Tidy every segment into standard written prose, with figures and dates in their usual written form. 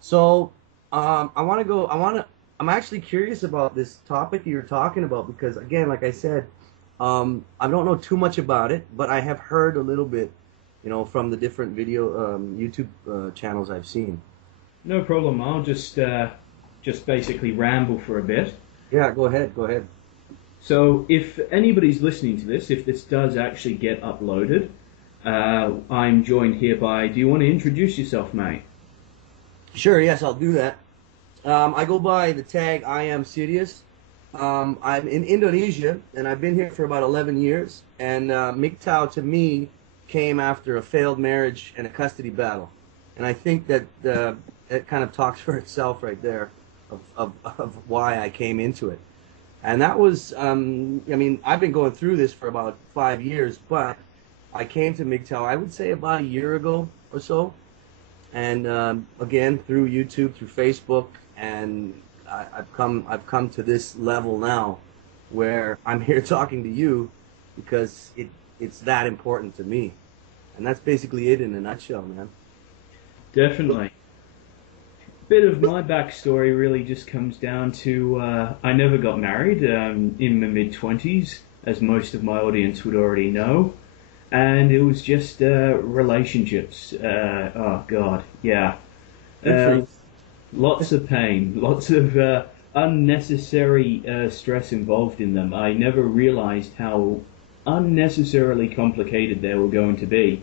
So, I want to go. I'm actually curious about this topic you're talking about because, again, like I said, I don't know too much about it, but I have heard a little bit, from the different video YouTube channels I've seen. No problem. I'll just basically ramble for a bit. Yeah, go ahead. Go ahead. So if anybody's listening to this, if this does actually get uploaded, I'm joined here by. Do you want to introduce yourself, mate? Sure. Yes, I'll do that. I go by the tag I am Sirius. I'm in Indonesia, and I've been here for about 11 years. And MGTOW to me came after a failed marriage and a custody battle. And I think that it kind of talks for itself right there of why I came into it. And that was, I've been going through this for about 5 years, but I came to MGTOW, I would say about a year ago or so. And again, through YouTube, through Facebook, and I've come to this level now where I'm here talking to you because it's that important to me. And that's basically it in a nutshell, man. Definitely. Bit of my backstory really just comes down to I never got married in my mid-20s, as most of my audience would already know. And it was just relationships. Oh, God, yeah. Lots of pain, lots of unnecessary stress involved in them. I never realized how unnecessarily complicated they were going to be.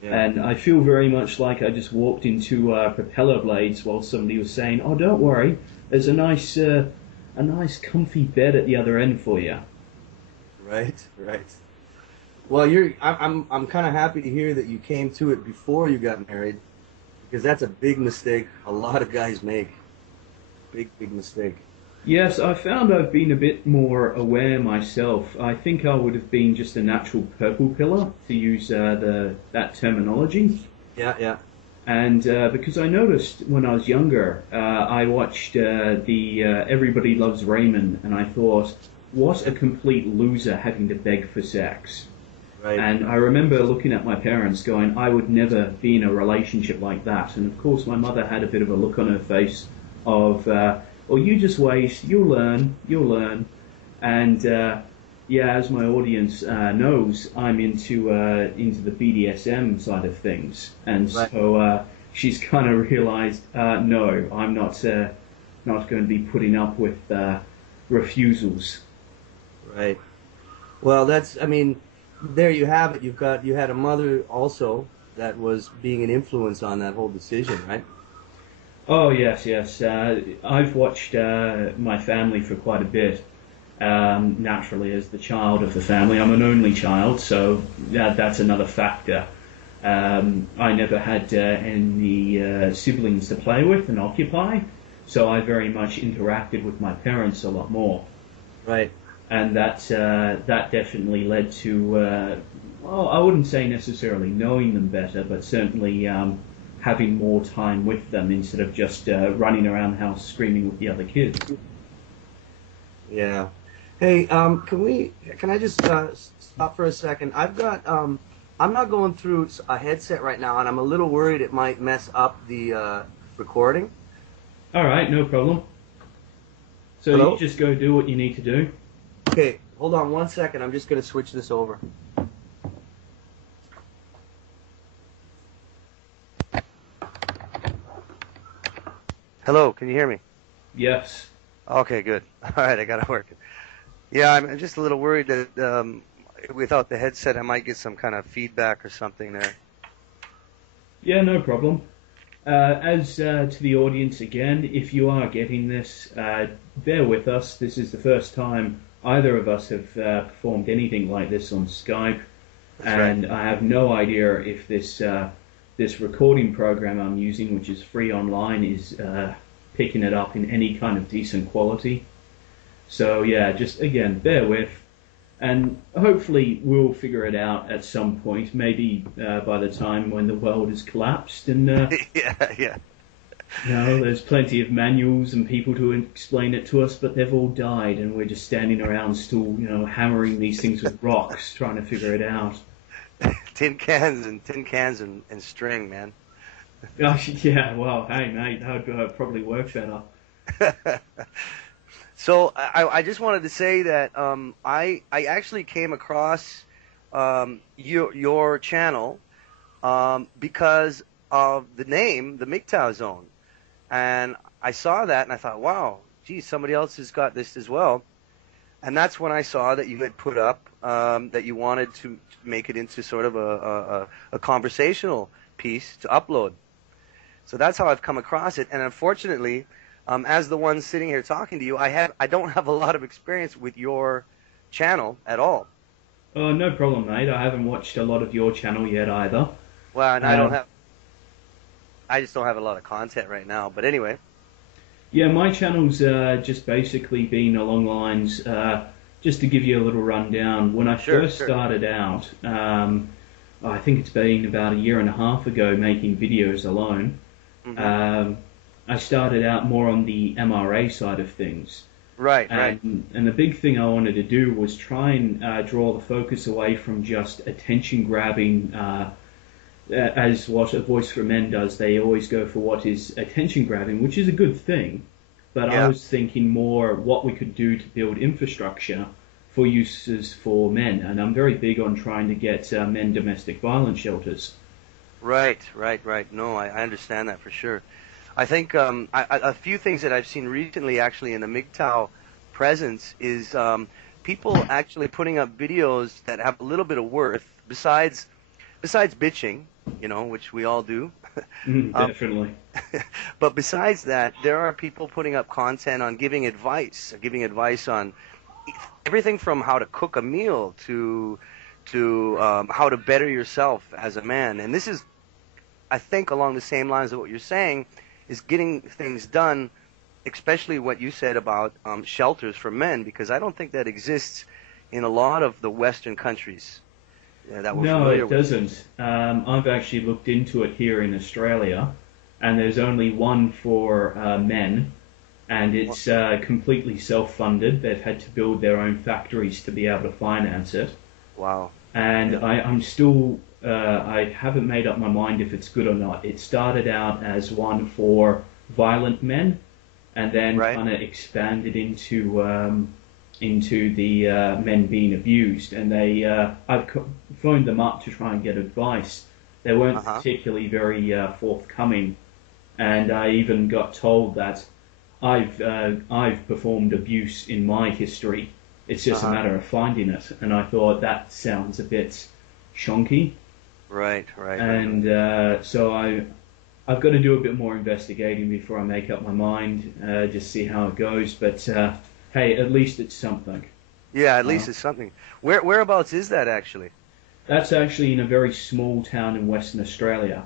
Yeah. And I feel very much like I just walked into propeller blades while somebody was saying, "Oh, don't worry, there's a nice comfy bed at the other end for you." Right, right. Well, I'm kind of happy to hear that you came to it before you got married, because that's a big mistake a lot of guys make. Big mistake. Yes, I found I've been a bit more aware myself. I think I would have been just a natural purple pillar, to use that terminology. Yeah, yeah. And because I noticed when I was younger, I watched the Everybody Loves Raymond, and I thought, what a complete loser having to beg for sex. Right. And I remember looking at my parents going, I would never be in a relationship like that. And of course my mother had a bit of a look on her face of, well, you just wait, you'll learn. And yeah, as my audience knows, I'm into the BDSM side of things. And right. So she's kind of realized, no, I'm not going to be putting up with refusals. Right. Well, there you have it. You had a mother also that was being an influence on that whole decision, right? Oh yes, yes. I've watched my family for quite a bit. Naturally, as the child of the family, I'm an only child, so that's another factor. I never had any siblings to play with and occupy, so I very much interacted with my parents a lot more. Right. And that definitely led to, well, I wouldn't say necessarily knowing them better, but certainly having more time with them instead of just running around the house screaming with the other kids. Yeah. Hey, can I just stop for a second? I'm not going through a headset right now, and I'm a little worried it might mess up the recording. All right, no problem. So Hello? You just go do what you need to do. Okay, hold on 1 second. I'm just going to switch this over. Hello, can you hear me? Yes. Okay, good. All right, I got it working. Yeah, I'm just a little worried that without the headset, I might get some kind of feedback or something there. Yeah, no problem. As to the audience again, if you are getting this, bear with us. This is the first time either of us have performed anything like this on Skype, and right. I have no idea if this recording program I'm using, which is free online, is picking it up in any kind of decent quality. So yeah, just again, bear with, and hopefully we'll figure it out at some point, maybe by the time when the world has collapsed and yeah. There's plenty of manuals and people to explain it to us, but they've all died, and we're just standing around still, hammering these things with rocks, trying to figure it out. tin cans and string, man. Yeah, well, hey, mate, that would probably work better. So I just wanted to say that I actually came across your channel because of the name, the MGTOW Zone, and I saw that and I thought, wow, geez, somebody else has got this as well. And that's when I saw that you had put up that you wanted to make it into sort of a conversational piece to upload. So that's how I've come across it. And unfortunately, as the one sitting here talking to you, I don't have a lot of experience with your channel at all. Oh, no problem, mate. I haven't watched a lot of your channel yet either. Well, and Uh, I just don't have a lot of content right now. But anyway, yeah, my channel's just basically been along the lines, just to give you a little rundown. When I sure, first sure. started out, I think it's been about a year and a half ago making videos alone. Hmm. Um, I started out more on the MRA side of things. Right, right. And the big thing I wanted to do was try and draw the focus away from just attention grabbing, as what a Voice for Men does. They always go for what is attention grabbing, which is a good thing. But I Yeah. was thinking more what we could do to build infrastructure for uses for men. And I'm very big on trying to get men domestic violence shelters. Right, right, right. No, I understand that for sure. I think a few things that I've seen recently, actually, in the MGTOW presence is people actually putting up videos that have a little bit of worth besides bitching, which we all do. um, Definitely. but besides that, there are people putting up content on giving advice on everything from how to cook a meal to how to better yourself as a man. And this is, I think, along the same lines of what you're saying, is getting things done, especially what you said about shelters for men, because I don't think that exists in a lot of the Western countries that we're No, familiar it with. doesn't. I've actually looked into it here in Australia, and there's only one for men, and it's completely self-funded. They've had to build their own factories to be able to finance it. Wow. And Yeah. I'm still, I haven't made up my mind if it's good or not. It started out as one for violent men, and then Right. kind of expanded into the men being abused. And I've phoned them up to try and get advice. They weren't Uh-huh. particularly forthcoming, and I even got told that I've performed abuse in my history. It's just a Uh-huh. matter of finding it. And I thought that sounds a bit shonky. Right, right, right, right. And so I've got to do a bit more investigating before I make up my mind, just see how it goes. But hey, at least it's something. Yeah, at Uh, least it's something. Whereabouts is that actually? that's actually in a very small town in Western Australia,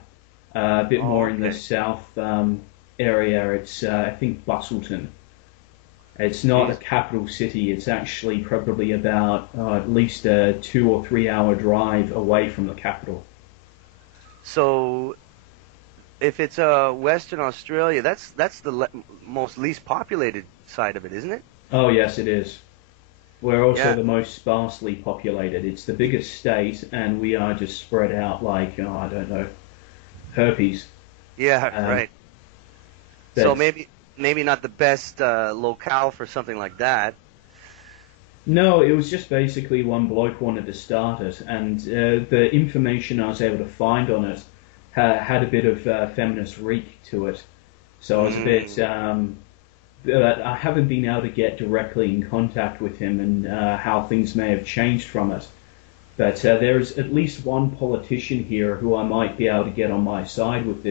a bit Oh, more in the okay. south area. It's I think Bustleton. It's not a Jeez. capital city. It's actually probably about at least a 2 or 3 hour drive away from the capital. So if it's Western Australia, that's the most least populated side of it, isn't it? Oh yes, it is. We're also Yeah. the most sparsely populated. It's the biggest state, and we are just spread out like, oh, I don't know, herpes. Yeah, Um, right. So but maybe not the best locale for something like that. no, it was just basically one bloke wanted to start it, and the information I was able to find on it had a bit of feminist reek to it. So I was a bit. Mm, I haven't been able to get directly in contact with him and how things may have changed from it. But there's at least one politician here who I might be able to get on my side with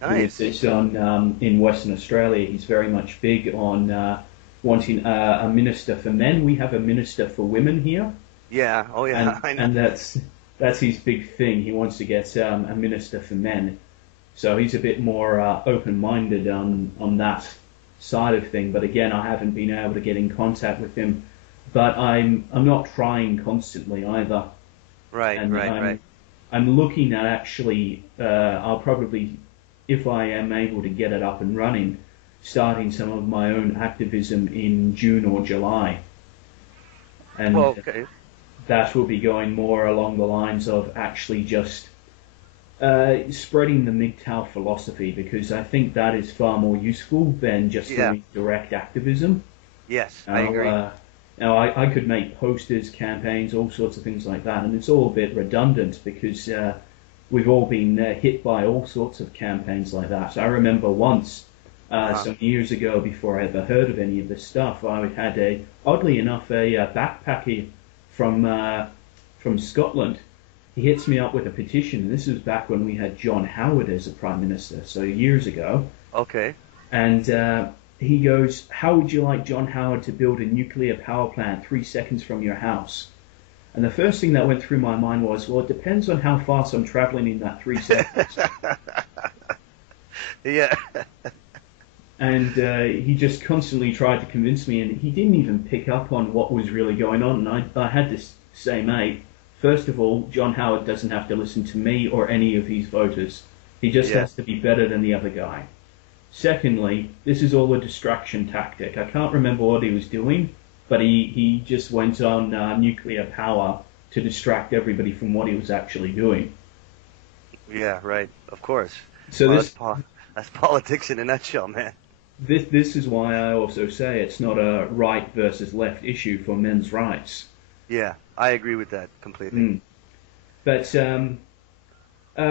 nice. this on in Western Australia. He's very much big on wanting a minister for men. We have a minister for women here, Yeah. Oh yeah. and I know. and that's his big thing. He wants to get a minister for men. So he's a bit more open-minded on that side of thing. But again, I haven't been able to get in contact with him. But I'm not trying constantly either, Right. and Right. Right. I'm looking at actually I'll probably, if I am able to get it up and running, starting some of my own activism in June or July, Well, and okay. that will be going more along the lines of actually just Spreading the MGTOW philosophy, because I think that is far more useful than just Yeah. doing direct activism. Yes, I Now, agree. I could make posters, campaigns, all sorts of things like that, and it's all a bit redundant because we've all been hit by all sorts of campaigns like that. I remember once, Uh-huh. some years ago, before I ever heard of any of this stuff, I had oddly enough, a backpacker from Scotland. He hits me up with a petition, and this was back when we had John Howard as a prime minister, so years ago. Okay. And he goes, "How would you like John Howard to build a nuclear power plant 3 seconds from your house?" And the first thing that went through my mind was, well, it depends on how fast I'm traveling in that 3 seconds. Yeah. And he just constantly tried to convince me, and he didn't even pick up on what was really going on. And I had to say, mate, first of all, John Howard doesn't have to listen to me or any of his voters. He just Yeah. has to be better than the other guy. Secondly, this is all a distraction tactic. I can't remember what he was doing, but he just went on nuclear power to distract everybody from what he was actually doing. Yeah, right. Of course. So Well, that's politics in a nutshell, man. this is why I also say it's not a right versus left issue for men's rights. Yeah, I agree with that completely. Mm. But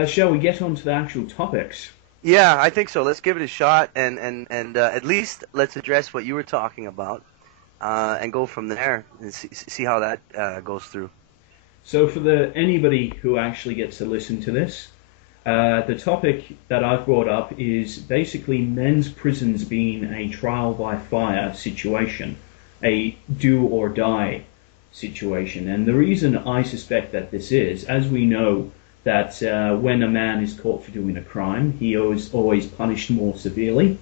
shall we get on to the actual topics? Yeah, I think so. Let's give it a shot, and at least let's address what you were talking about, and go from there and see how that goes through. So for anybody who actually gets to listen to this, the topic that I've brought up is basically men's prisons being a trial by fire situation, a do or die situation. And the reason I suspect that this is, as we know, that when a man is caught for doing a crime, he is always punished more severely.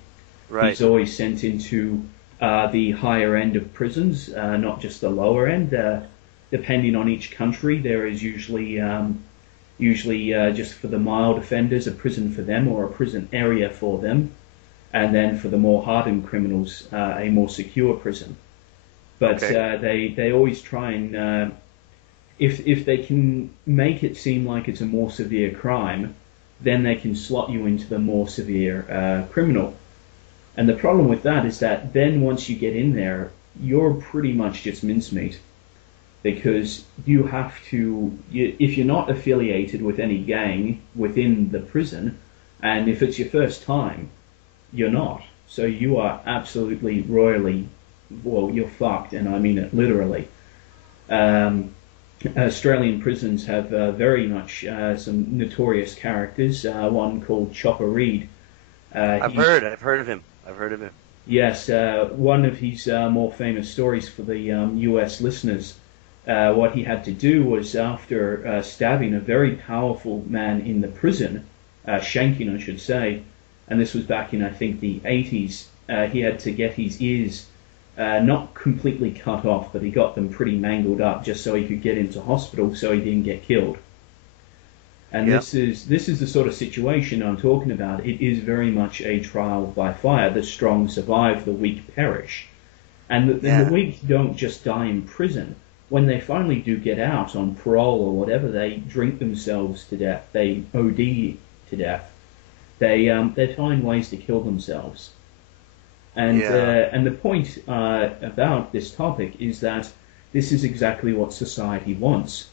Right. He's always sent into the higher end of prisons, not just the lower end. Depending on each country, there is usually just for the mild offenders a prison for them or a prison area for them, and then for the more hardened criminals a more secure prison. But Okay. they always try and if they can make it seem like it's a more severe crime, then they can slot you into the more severe criminal. And the problem with that is that then once you get in there, you're pretty much just mincemeat. Because you have to, if you're not affiliated with any gang within the prison, and if it's your first time, you're not. So you are absolutely royally, well, you're fucked, and I mean it literally. Australian prisons have very much some notorious characters. One called Chopper Reed. I've heard of him. I've heard of him. Yes, one of his more famous stories for the US listeners. What he had to do was, after stabbing a very powerful man in the prison, shanking, I should say, and this was back in, I think, the 80s, he had to get his ears not completely cut off, but he got them pretty mangled up just so he could get into hospital so he didn't get killed. And Yep. this is the sort of situation I'm talking about. It is very much a trial by fire. The strong survive, the weak perish. And Yeah. the weak don't just die in prison. When they finally do get out on parole or whatever, they drink themselves to death. They OD to death. They find ways to kill themselves. And the point about this topic is that this is exactly what society wants.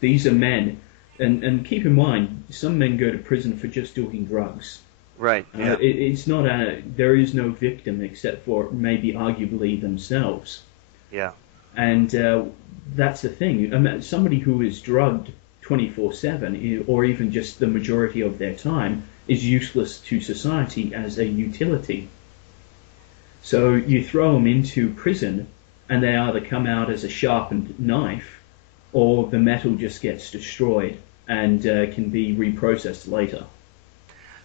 These are men, and keep in mind, some men go to prison for just doing drugs. Right. Yeah. It's not there is no victim except for maybe arguably themselves. Yeah. And that's the thing. I mean, somebody who is drugged 24/7, or even just the majority of their time, is useless to society as a utility. So you throw them into prison, and they either come out as a sharpened knife, or the metal just gets destroyed and can be reprocessed later.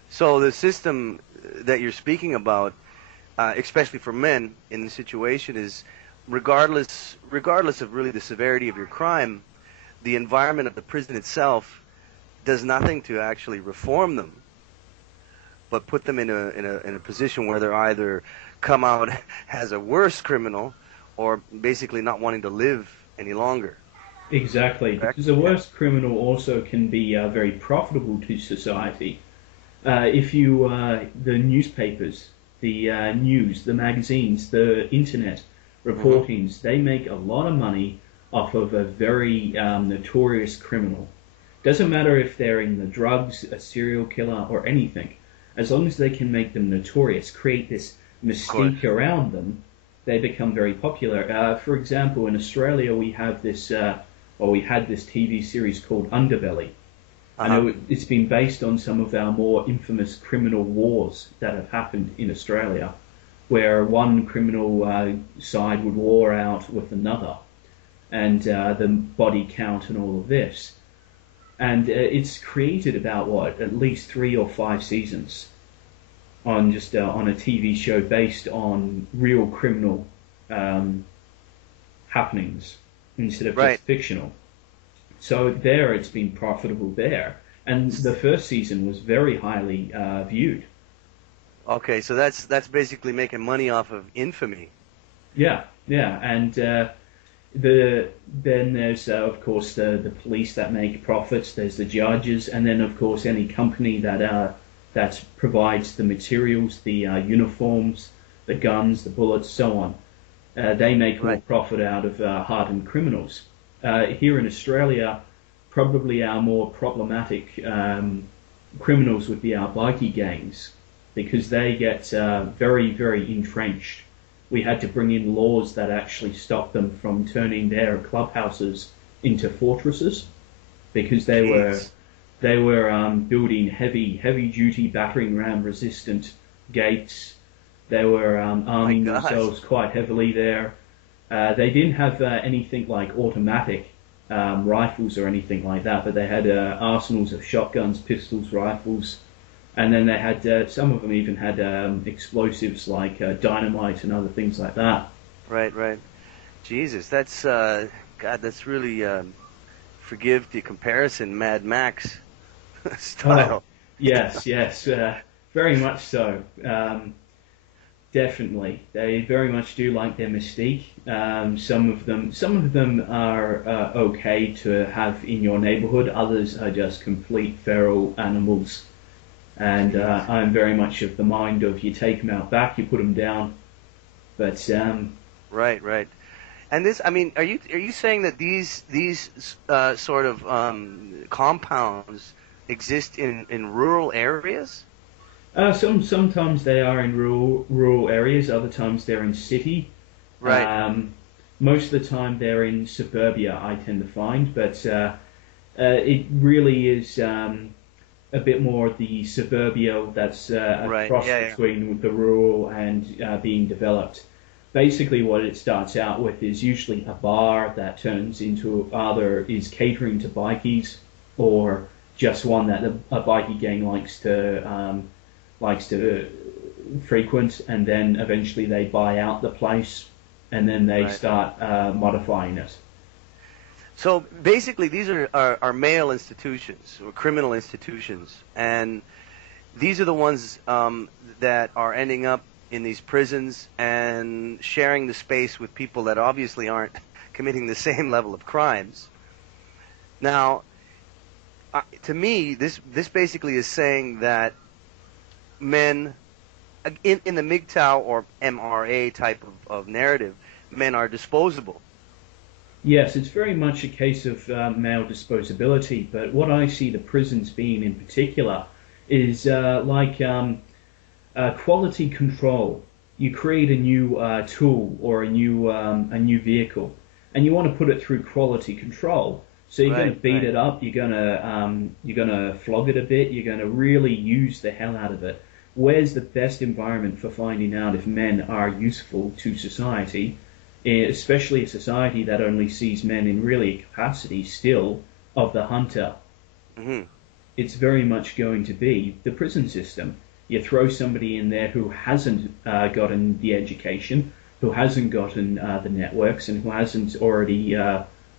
So the system that you're speaking about, especially for men in the situation, is regardless of really the severity of your crime, the environment of the prison itself does nothing to actually reform them, but put them in a position where they're either come out as a worse criminal or basically not wanting to live any longer. Exactly, correct? because the Yeah. worst criminal also can be very profitable to society. If you the newspapers, the news, the magazines, the internet Hmm. reportings, they make a lot of money off of a very notorious criminal. Doesn't matter if they're in the drugs, a serial killer, or anything. As long as they can make them notorious, create this Of course. mystique around them, they become very popular. For example, in Australia, we have this, or we had this TV series called Underbelly. I Uh-huh. know it's been based on some of our more infamous criminal wars that have happened in Australia, where one criminal side would war out with another, and the body count and all of this. And it's created about what, at least 3 or 5 seasons on just on a TV show based on real criminal um, happenings instead of just Right. fictional. So there, it's been profitable there, and the first season was very highly viewed. Okay, so that's basically making money off of infamy. Yeah, yeah, and the then there's of course the police that make profits. There's the judges, and then of course any company that provides the materials, the uniforms, the guns, the bullets, so on. They make all Right. profit out of hardened criminals. Here in Australia, probably our more problematic criminals would be our bikie gangs because they get very, very entrenched. We had to bring in laws that actually stop them from turning their clubhouses into fortresses because Jeez. they were building heavy duty battering ram resistant gates. They were My arming gosh. themselves quite heavily there. They didn't have anything like automatic rifles or anything like that, but they had arsenals of shotguns, pistols, rifles, and then they had some of them even had explosives like dynamite and other things like that. Right, right. Jesus, that's God, that's really forgive the comparison, Mad Max Oh, style. yes, yes, very much so. Definitely, they very much do like their mystique. Some of them are okay to have in your neighborhood. Others are just complete feral animals. And Jeez. I'm very much of the mind of you take them out back, you put them down. But Right, right. And this, I mean, are you saying that these sort of compounds exist in rural areas? sometimes they are in rural areas, other times they're in city. Right. Um, most of the time they're in suburbia, I tend to find, but it really is a bit more the suburbia that's a Right. cross Yeah, yeah. between the rural and being developed. Basically, what it starts out with is usually a bar that turns into either is catering to bikies or just one that a bikie gang likes to frequent, and then eventually they buy out the place, and then they Right. start modifying it. So basically, these are male institutions or criminal institutions, and these are the ones that are ending up in these prisons and sharing the space with people that obviously aren't committing the same level of crimes. Now, to me, this basically is saying that men in the MGTOW or MRA type of narrative, men are disposable. Yes, it's very much a case of male disposability, but what I see the prisons being in particular is like quality control. You create a new tool or a new vehicle, and you want to put it through quality control. So you're going Right, to beat right, it up. You're gonna flog it a bit. You're going to really use the hell out of it. Where's the best environment for finding out if men are useful to society, especially a society that only sees men in really a capacity still of the hunter? hmm It's very much going to be the prison system. You throw somebody in there who hasn't gotten the education, who hasn't gotten the networks, and who hasn't already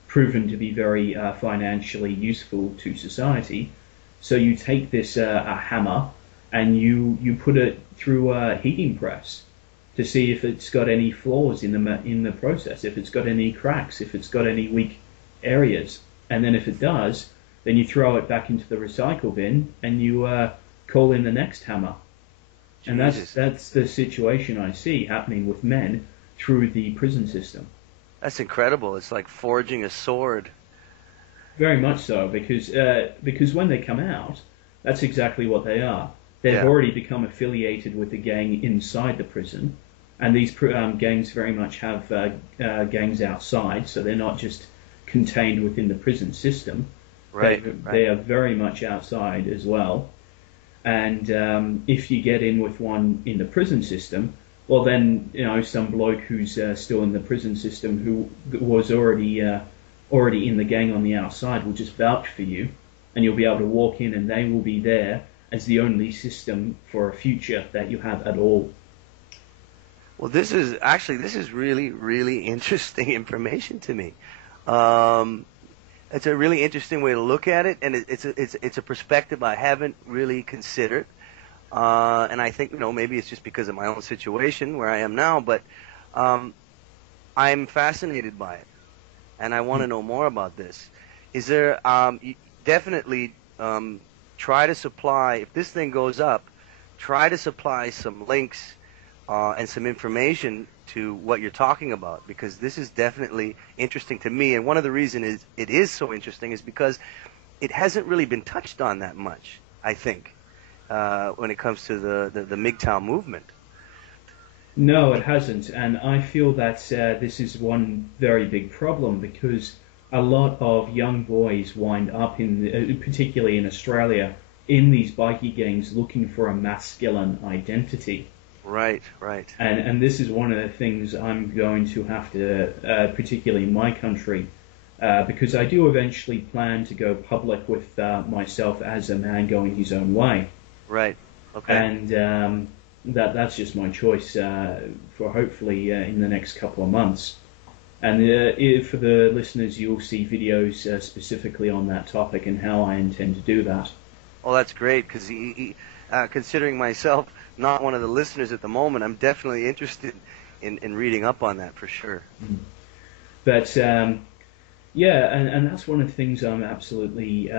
proven to be very financially useful to society. So you take this a hammer and you put it through a heating press to see if it's got any flaws in the process, if it's got any cracks, if it's got any weak areas. And then if it does, then you throw it back into the recycle bin and you call in the next hammer. And that's the situation I see happening with men through the prison system. That's incredible. It's like forging a sword. Very much so, because when they come out, that's exactly what they are. They've Yeah. already become affiliated with the gang inside the prison, and these gangs very much have gangs outside, so they're not just contained within the prison system. Right. They are very much outside as well. And if you get in with one in the prison system, well then, some bloke who's still in the prison system who was already in the gang on the outside will just vouch for you, and you'll be able to walk in and they will be there as the only system for a future that you have at all. Well, this is really, really interesting information to me. It's a really interesting way to look at it, and it's a perspective I haven't really considered. And I think, maybe it's just because of my own situation where I am now, but I'm fascinated by it, and I want to know more about this. Is there definitely try to supply, if this thing goes up, try to supply some links and some information to what you're talking about, because this is definitely interesting to me. And one of the reasons it is so interesting is because it hasn't really been touched on that much, I think, when it comes to the MGTOW movement. No, it hasn't, and I feel that this is one very big problem, because a lot of young boys wind up particularly in Australia, in these bikie gangs looking for a masculine identity. Right, right. And this is one of the things I'm going to have to, particularly in my country, because I do eventually plan to go public with myself as a man going his own way. Right, okay. And that's just my choice for hopefully in the next couple of months. And for the listeners, you'll see videos specifically on that topic and how I intend to do that. Well, that's great, because considering myself not one of the listeners at the moment, I'm definitely interested in reading up on that for sure. But yeah, and that's one of the things I'm absolutely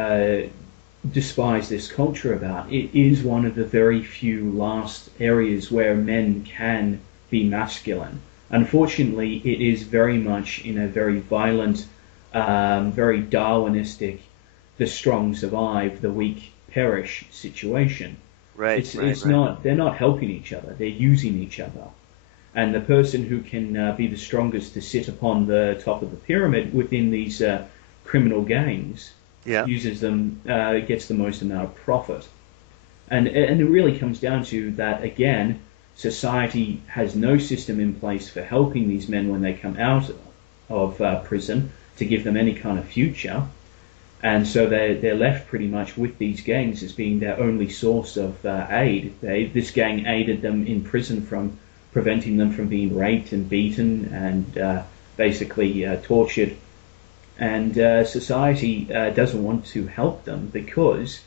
despise this culture about. It is one of the very few last areas where men can be masculine. Unfortunately, it is very much in a very violent, very Darwinistic, the strong survive, the weak perish situation. Right, it's not. They're not helping each other. They're using each other. And the person who can be the strongest to sit upon the top of the pyramid within these criminal gangs uses them, gets the most amount of profit. And it really comes down to that again. Society has no system in place for helping these men when they come out of prison to give them any kind of future. And so they're left pretty much with these gangs as being their only source of aid. This gang aided them in prison from preventing them from being raped and beaten and basically tortured. And society doesn't want to help them because,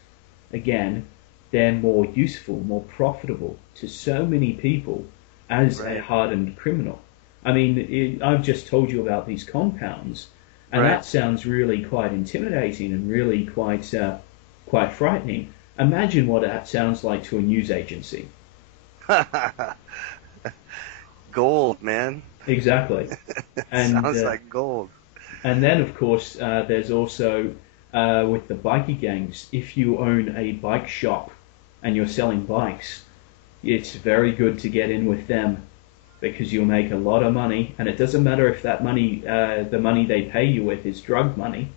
again, they're more useful, more profitable to so many people as a hardened criminal. I mean, I've just told you about these compounds. And that sounds really quite intimidating and really quite frightening. Imagine what that sounds like to a news agency. Gold, man. Exactly. And, sounds like gold. And then, of course, there's also, with the bikie gangs, if you own a bike shop and you're selling bikes, it's very good to get in with them, because you'll make a lot of money, and it doesn't matter if that money, the money they pay you with is drug money,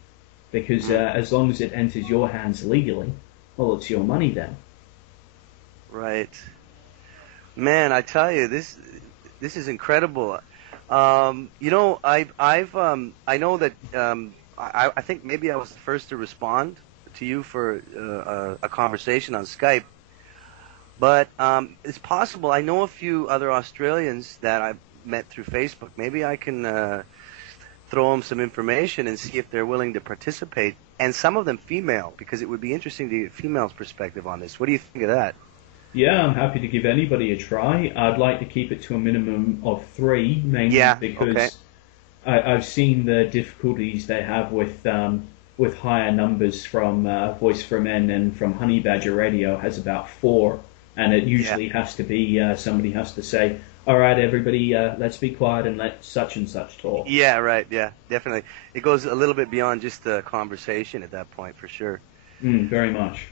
because as long as it enters your hands legally, well, it's your money then. Right. Man, I tell you, this is incredible. I know that I think maybe I was the first to respond to you for a conversation on Skype. But it's possible. I know a few other Australians that I've met through Facebook. Maybe I can throw them some information and see if they're willing to participate. And some of them female, because it would be interesting to get females' perspective on this. What do you think of that? Yeah, I'm happy to give anybody a try. I'd like to keep it to a minimum of 3, mainly because I've seen the difficulties they have with higher numbers from Voice for Men, and from Honey Badger Radio has about four, and it Yeah. usually has to be somebody has to say, "All right, everybody, let's be quiet and let such and such talk." Yeah, right. Yeah, definitely. It goes a little bit beyond just the conversation at that point, for sure. Very much.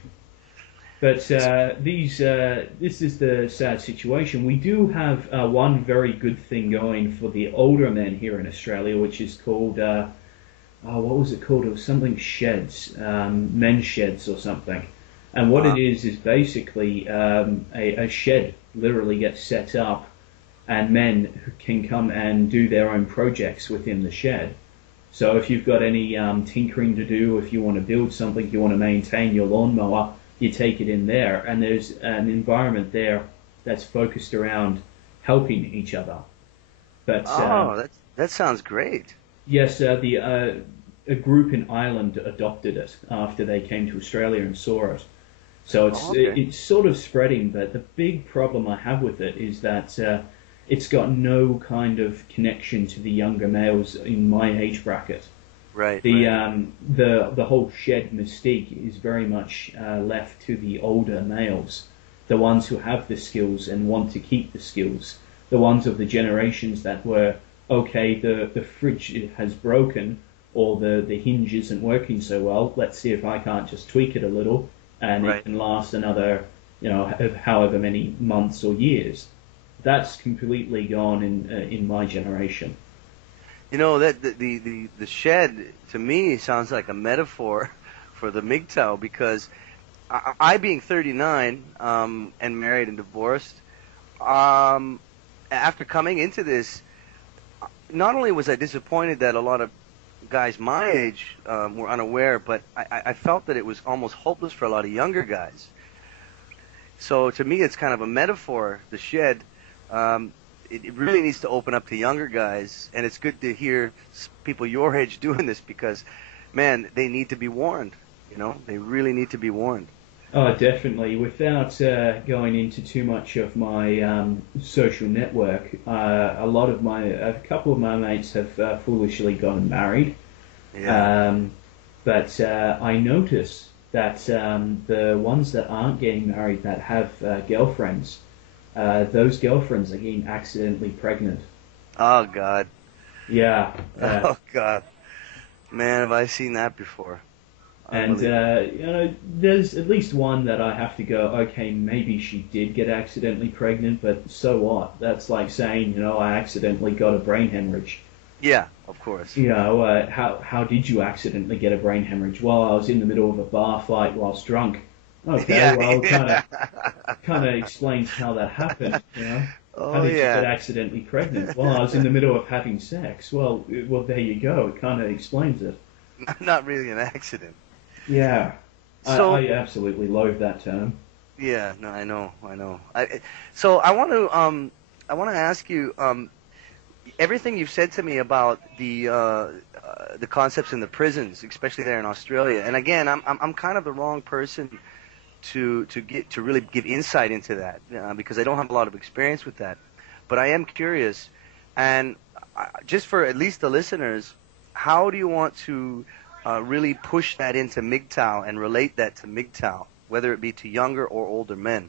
But this is the sad situation. We do have one very good thing going for the older men here in Australia, which is called, what was it called? It was something sheds, men's sheds or something. And what it is basically a shed literally gets set up, and men can come and do their own projects within the shed. So if you've got any tinkering to do, if you want to build something, you want to maintain your lawnmower, you take it in there, and there's an environment there that's focused around helping each other. But that sounds great. yes, a group in Ireland adopted it after they came to Australia and saw it. So it's sort of spreading, but the big problem I have with it is that it's got no kind of connection to the younger males in my age bracket. Right. The whole shed mystique is very much left to the older males, the ones who have the skills and want to keep the skills, the ones of the generations that were, okay, the fridge has broken, or the hinge isn't working so well, let's see if I can't just tweak it a little and it can last another, however many months or years. That's completely gone in my generation. That the shed to me sounds like a metaphor for the MGTOW, because I being 39 and married and divorced, after coming into this, not only was I disappointed that a lot of guys my age were unaware, but I felt that it was almost hopeless for a lot of younger guys. So to me, it's kind of a metaphor, the shed. It really needs to open up to younger guys, and it's good to hear people your age doing this, because, man, they need to be warned. They really need to be warned. Oh, definitely. Without going into too much of my social network, a couple of my mates have foolishly gotten married. Yeah. But I notice that the ones that aren't getting married, that have girlfriends, those girlfriends are getting accidentally pregnant. Oh, God. Yeah. Oh, God. Man, have I seen that before. And, there's at least one that I have to go, okay, maybe she did get accidentally pregnant, but so what? That's like saying, I accidentally got a brain hemorrhage. Yeah, of course. How did you accidentally get a brain hemorrhage? Well, I was in the middle of a bar fight whilst drunk. Okay, Yeah. well, kind of explains how that happened, Oh, How did you yeah. get accidentally pregnant? Well, I was in the middle of having sex. Well, there you go. It kind of explains it. Not really an accident. Yeah. So- I absolutely loathe that term. Yeah, no, I know. So I want to ask you, everything you've said to me about the concepts in the prisons, especially there in Australia. And again, I'm kind of the wrong person to really give insight into that, because I don't have a lot of experience with that. But I am curious, and just for at least the listeners, how do you want to really push that into MGTOW and relate that to MGTOW, whether it be to younger or older men?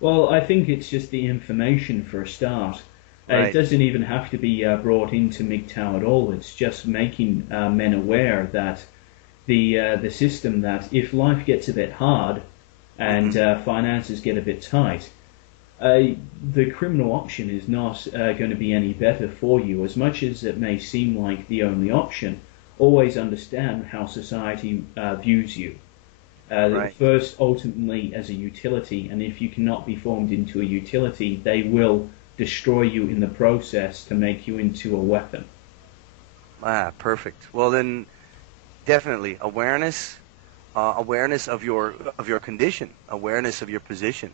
Well, I think it's just the information for a start. Right. It doesn't even have to be brought into MGTOW at all. It's just making men aware that the system, that if life gets a bit hard and finances get a bit tight, the criminal option is not going to be any better for you. As much as it may seem like the only option, always understand how society views you. Right. First, ultimately, as a utility, and if you cannot be formed into a utility, they will destroy you in the process to make you into a weapon. Perfect. Well, then, definitely awareness of your condition, awareness of your position.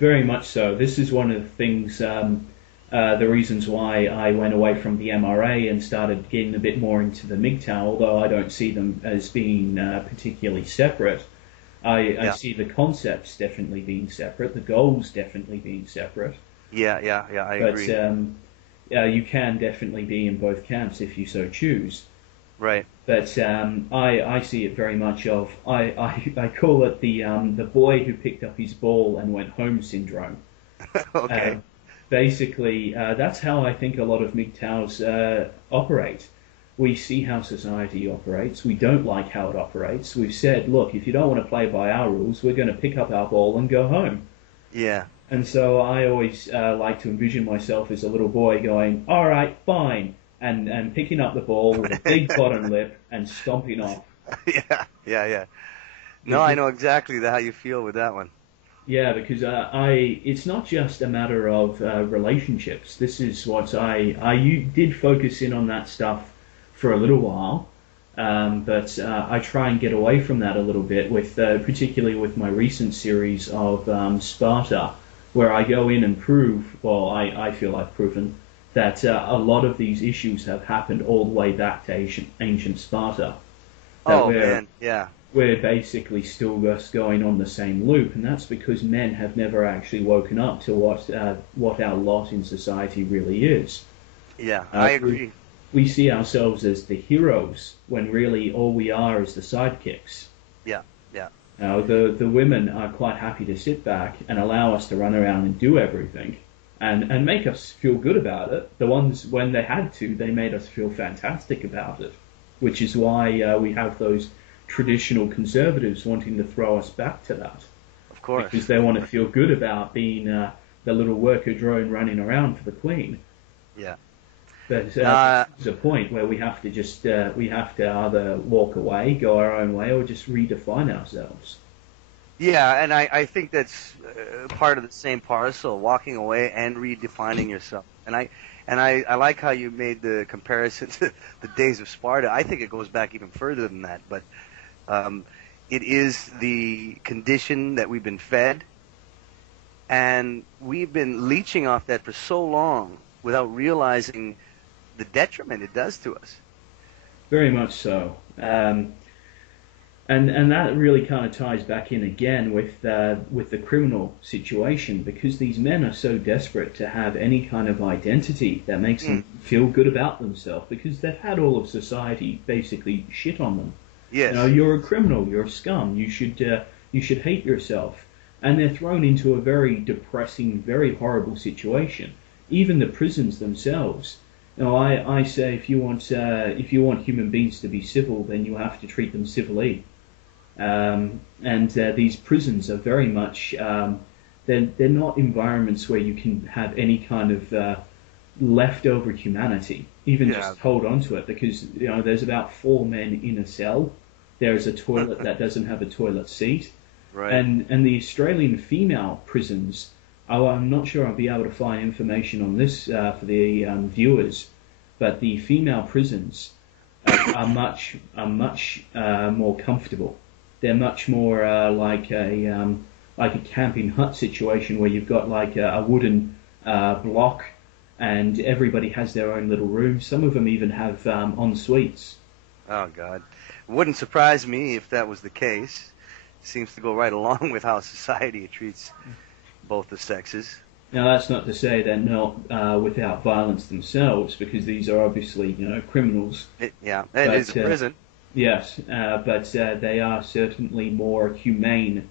Very much so. This is one of the things, the reasons why I went away from the MRA and started getting a bit more into the MGTOW, although I don't see them as being particularly separate. I see the concepts definitely being separate, the goals definitely being separate. Yeah, I agree. you can definitely be in both camps if you so choose. Right. But I see it very much of I call it the boy who picked up his ball and went home syndrome. Okay. Basically, that's how I think a lot of MGTOWs operate. We see how society operates. We don't like how it operates. We've said, look, if you don't want to play by our rules, we're going to pick up our ball and go home. Yeah. And so I always like to envision myself as a little boy going, all right, fine, and picking up the ball with a big bottom lip and stomping off. Yeah. No, I know exactly how you feel with that one. Yeah, because it's not just a matter of relationships. This is what I did focus in on that stuff for a little while, but I try and get away from that a little bit, with particularly with my recent series of Sparta, where I go in and prove, well, I feel I've proven that a lot of these issues have happened all the way back to ancient Sparta. Oh, man, yeah. We're basically still just going on the same loop, and that's because men have never actually woken up to what our lot in society really is. Yeah, I agree. We see ourselves as the heroes when really all we are is the sidekicks. Yeah. The women are quite happy to sit back and allow us to run around and do everything, and make us feel good about it. The ones, when they had to, they made us feel fantastic about it, which is why we have those traditional conservatives wanting to throw us back to that. Of course. Because they want to feel good about being the little worker drone running around for the Queen. Yeah. But there's a point where we have to either walk away, go our own way, or just redefine ourselves. Yeah, and I think that's part of the same parcel, walking away and redefining yourself. And I like how you made the comparison to the days of Sparta. I think it goes back even further than that, but it is the condition that we've been fed, and we've been leeching off that for so long without realizing the detriment it does to us. Very much so. And that really kind of ties back in again with the criminal situation, because these men are so desperate to have any kind of identity that makes them feel good about themselves, because they've had all of society basically shit on them. Yes. You know, you're a criminal, you're a scum, you should hate yourself, and they're thrown into a very depressing, very horrible situation. Even the prisons themselves. You know, I say if you want human beings to be civil, then you have to treat them civilly. And these prisons are very much they're not environments where you can have any kind of leftover humanity, even just hold on to it, because you know there's about 4 men in a cell. There's a toilet that doesn't have a toilet seat, right. And the Australian female prisons. I'm not sure I'll be able to find information on this for the viewers, but the female prisons are much more comfortable. They're much more like a camping hut situation, where you've got like a wooden block, and everybody has their own little room. Some of them even have en suites. Oh God, it wouldn't surprise me if that was the case. It seems to go right along with how society treats both the sexes. Now that's not to say they're not without violence themselves, because these are obviously criminals. It is a prison. Yes, but they are certainly more humane,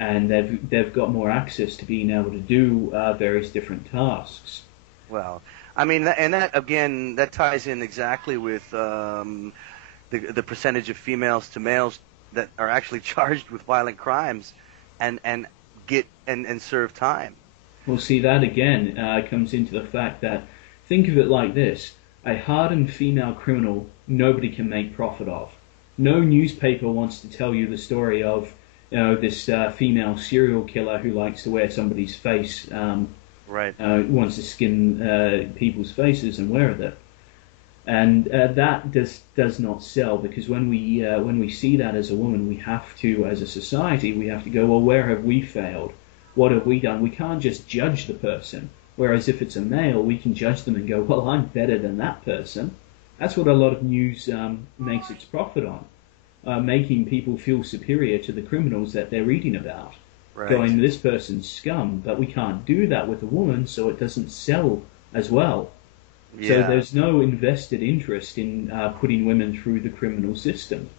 and they've got more access to being able to do various different tasks. Well, I mean, and that again, that ties in exactly with the percentage of females to males that are actually charged with violent crimes, and serve time. Well, see, that again comes into the fact that, think of it like this: a hardened female criminal nobody can make profit of. No newspaper wants to tell you the story of this female serial killer who likes to wear somebody's face, right? Wants to skin people's faces and wear it. And that does not sell, because when we see that as a woman, we have to, as a society, we have to go, well, where have we failed? What have we done? We can't just judge the person. Whereas if it's a male, we can judge them and go, well, I'm better than that person. That's what a lot of news makes its profit on, making people feel superior to the criminals that they're reading about. Right. Going, this person's scum, but we can't do that with a woman, so it doesn't sell as well. So Yeah. there's no invested interest in putting women through the criminal system.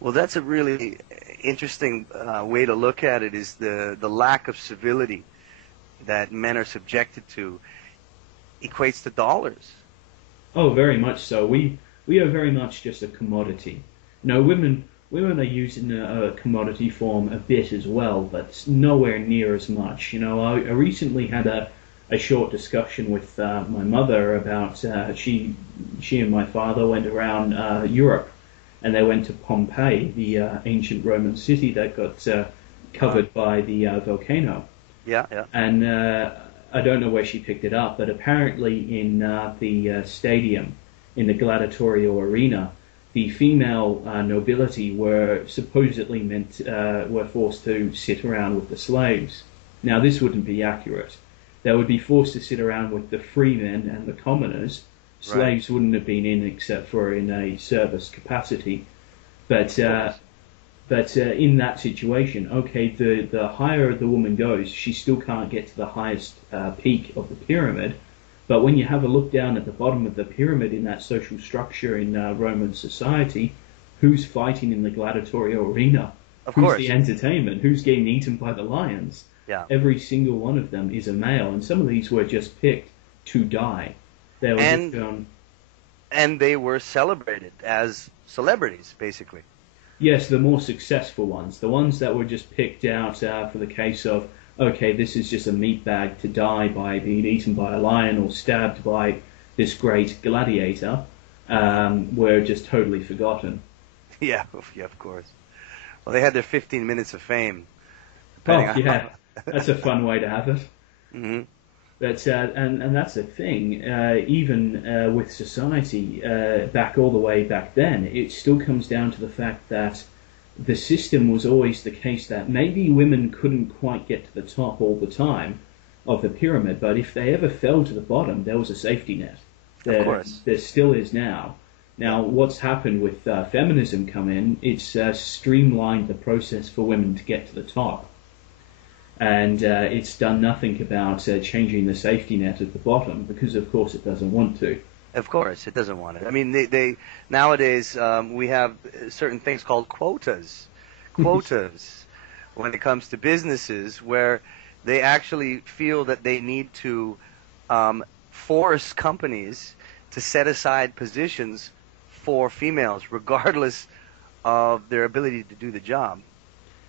Well, that's a really interesting way to look at it, is the lack of civility that men are subjected to equates to dollars. Oh, very much so. We are very much just a commodity. You know, women are used in a commodity form a bit as well, but nowhere near as much. You know, I recently had a short discussion with my mother about she and my father went around Europe, and they went to Pompeii, the ancient Roman city that got covered by the volcano. Yeah, yeah. And I don't know where she picked it up, but apparently in the stadium, in the gladiatorial arena, the female nobility were supposedly were forced to sit around with the slaves. Now, this wouldn't be accurate. They would be forced to sit around with the freemen and the commoners. Slaves wouldn't have been in except for in a service capacity. But in that situation, okay, the higher the woman goes, she still can't get to the highest peak of the pyramid. But when you have a look down at the bottom of the pyramid in that social structure in Roman society, who's fighting in the gladiatorial arena? Of Who's course. the entertainment? Who's getting eaten by the lions? Yeah. Every single one of them is a male, and some of these were just picked to die. They were just gone. And they were celebrated as celebrities, basically. Yes, the more successful ones, the ones that were just picked out for the case of, okay, this is just a meat bag to die by being eaten by a lion or stabbed by this great gladiator, were just totally forgotten. Yeah, of course. Well, they had their 15 minutes of fame. Oh, yeah, that's a fun way to have it. Mm-hmm. But and that's the thing. Even with society, back all the way back then, it still comes down to the fact that the system was always the case that maybe women couldn't quite get to the top all the time of the pyramid, but if they ever fell to the bottom, there was a safety net. Of course. There still is now. Now, what's happened with feminism come in, it's streamlined the process for women to get to the top. And it's done nothing about changing the safety net at the bottom, because of course it doesn't want to. Of course, it doesn't want it. I mean, they nowadays we have certain things called quotas when it comes to businesses, where they actually feel that they need to force companies to set aside positions for females, regardless of their ability to do the job.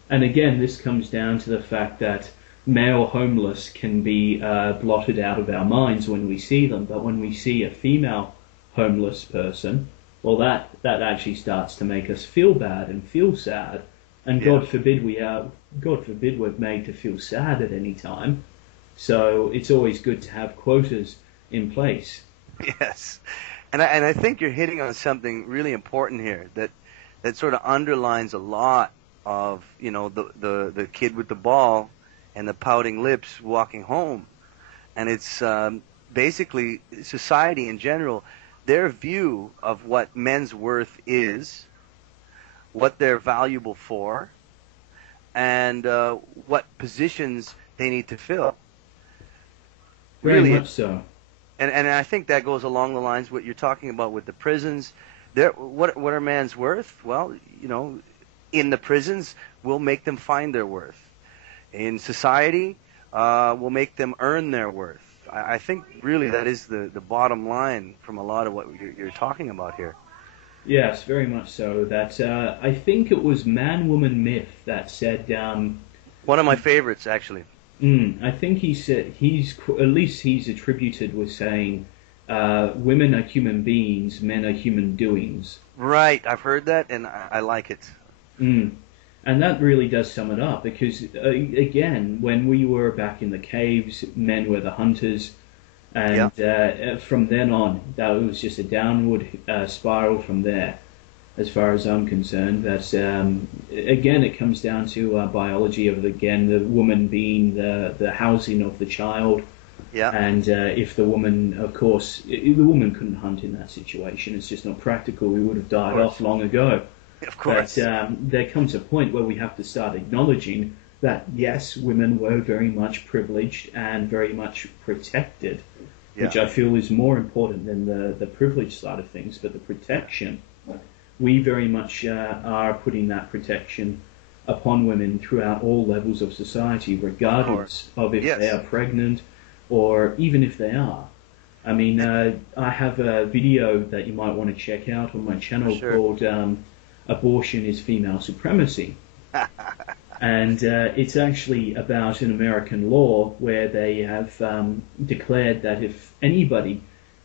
And again, this comes down to the fact that male homeless can be blotted out of our minds when we see them, but when we see a female homeless person, well, that actually starts to make us feel bad and feel sad. And Yeah. God forbid we're made to feel sad at any time. So it's always good to have quotas in place. Yes, and I think you're hitting on something really important here that sort of underlines a lot of, you know, the kid with the ball and the pouting lips walking home. And it's basically society in general, their view of what men's worth is, what they're valuable for, and what positions they need to fill. Very much so. And I think that goes along the lines what you're talking about with the prisons. What are man's worth? Well, you know, in the prisons, we'll make them find their worth. In society, we'll make them earn their worth. I think really that is the bottom line from a lot of what you're talking about here. Yes, very much so. That I think it was Man Woman Myth that said. One of my favorites, actually. I think he said he's attributed with saying, "Women are human beings, men are human doings." Right, I've heard that, and I like it. And that really does sum it up, because again, when we were back in the caves, men were the hunters, and from then on, that was just a downward spiral from there, as far as I'm concerned. That again, it comes down to biology of the woman being the housing of the child. Yeah. And if the woman, of course, the woman couldn't hunt in that situation. It's just not practical. We would have died off long ago. Of course. But there comes a point where we have to start acknowledging that, yes, women were very much privileged and very much protected which I feel is more important than the privilege side of things, but the protection. We very much are putting that protection upon women throughout all levels of society, regardless of if they are pregnant or even if they are. I mean, I have a video that you might want to check out on my channel called Abortion is Female Supremacy. And it's actually about an American law where they have declared that if anybody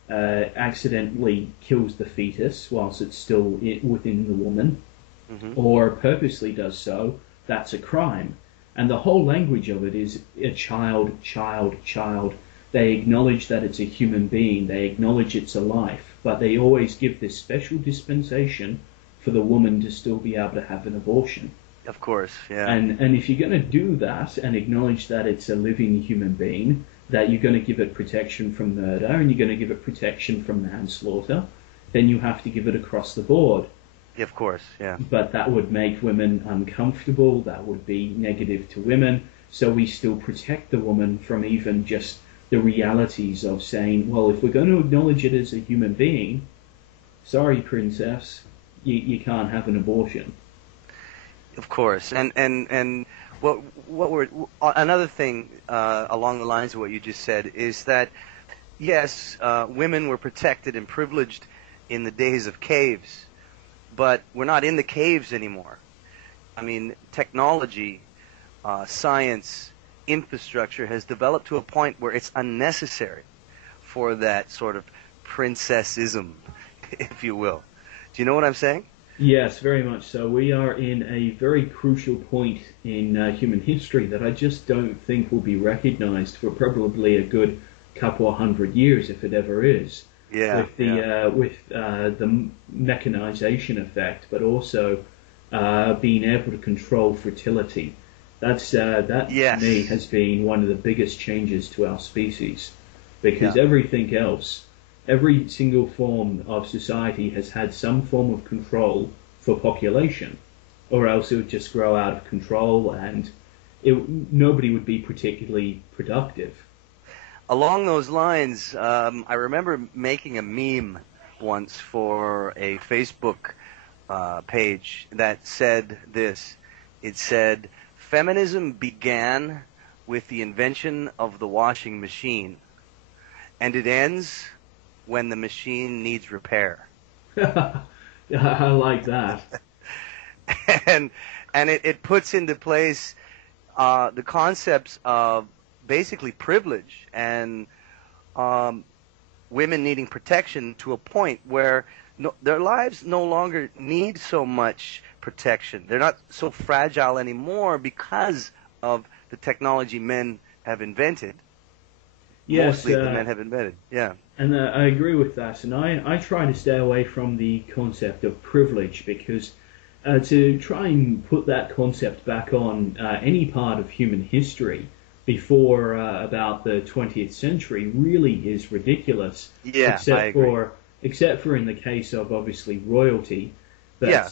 accidentally kills the fetus whilst it's still within the woman, or purposely does so, that's a crime. And the whole language of it is a child, child, child. They acknowledge that it's a human being. They acknowledge it's a life. But they always give this special dispensation for the woman to still be able to have an abortion. Of course, yeah. And if you're going to do that and acknowledge that it's a living human being, that you're going to give it protection from murder and you're going to give it protection from manslaughter, then you have to give it across the board. Of course, yeah. But that would make women uncomfortable. That would be negative to women. So we still protect the woman from even just the realities of saying, well, if we're going to acknowledge it as a human being, sorry, princess, you can't have an abortion. Of course, and what we're another thing along the lines of what you just said is that yes, women were protected and privileged in the days of caves, but we're not in the caves anymore. I mean, technology, science, infrastructure has developed to a point where it's unnecessary for that sort of princessism, if you will. Do you know what I'm saying? Yes, very much so. We are in a very crucial point in human history that I just don't think will be recognized for probably a good couple of hundred years, if it ever is. Yeah. With the mechanization effect, but also being able to control fertility. That to me has been one of the biggest changes to our species, because everything else, every single form of society has had some form of control for population, or else it would just grow out of control and nobody would be particularly productive. Along those lines, I remember making a meme once for a Facebook page that said this. It said, "Feminism began with the invention of the washing machine, and it ends when the machine needs repair." I like that. and it puts into place the concepts of basically privilege and women needing protection to a point where their lives no longer need so much protection. They're not so fragile anymore because of the technology men have invented. Yes, mostly the men have invented. Yeah. And I agree with that. And I try to stay away from the concept of privilege, because to try and put that concept back on any part of human history before about the 20th century really is ridiculous. Yeah, I agree. Except for in the case of, obviously, royalty. But,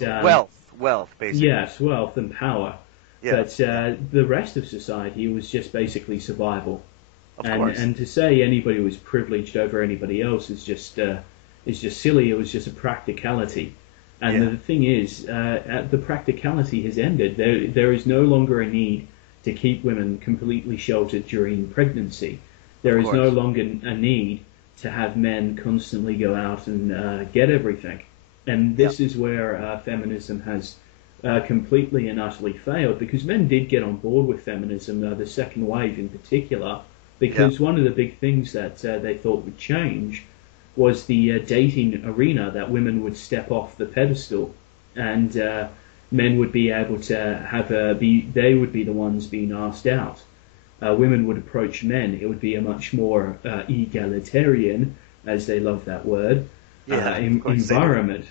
wealth, basically. Yes, wealth and power. Yeah. But the rest of society was just basically survival. And to say anybody was privileged over anybody else is just silly. It was just a practicality. And the thing is, the practicality has ended. There is no longer a need to keep women completely sheltered during pregnancy. There is no longer a need to have men constantly go out and get everything. And this is where feminism has completely and utterly failed, because men did get on board with feminism, the second wave in particular, because one of the big things that they thought would change was the dating arena, that women would step off the pedestal and men would be able to they would be the ones being asked out. Women would approach men. It would be a much more egalitarian, as they love that word, environment.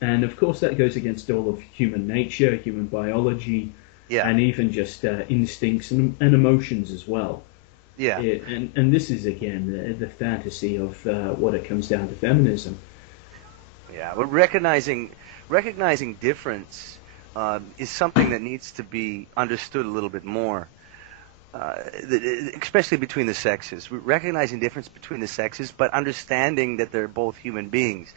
And of course that goes against all of human nature, human biology, and even just instincts and emotions as well. Yeah. And this is, again, the fantasy of what it comes down to feminism. Yeah, but recognizing difference is something that needs to be understood a little bit more. especially between the sexes, recognizing difference between the sexes, but understanding that they're both human beings.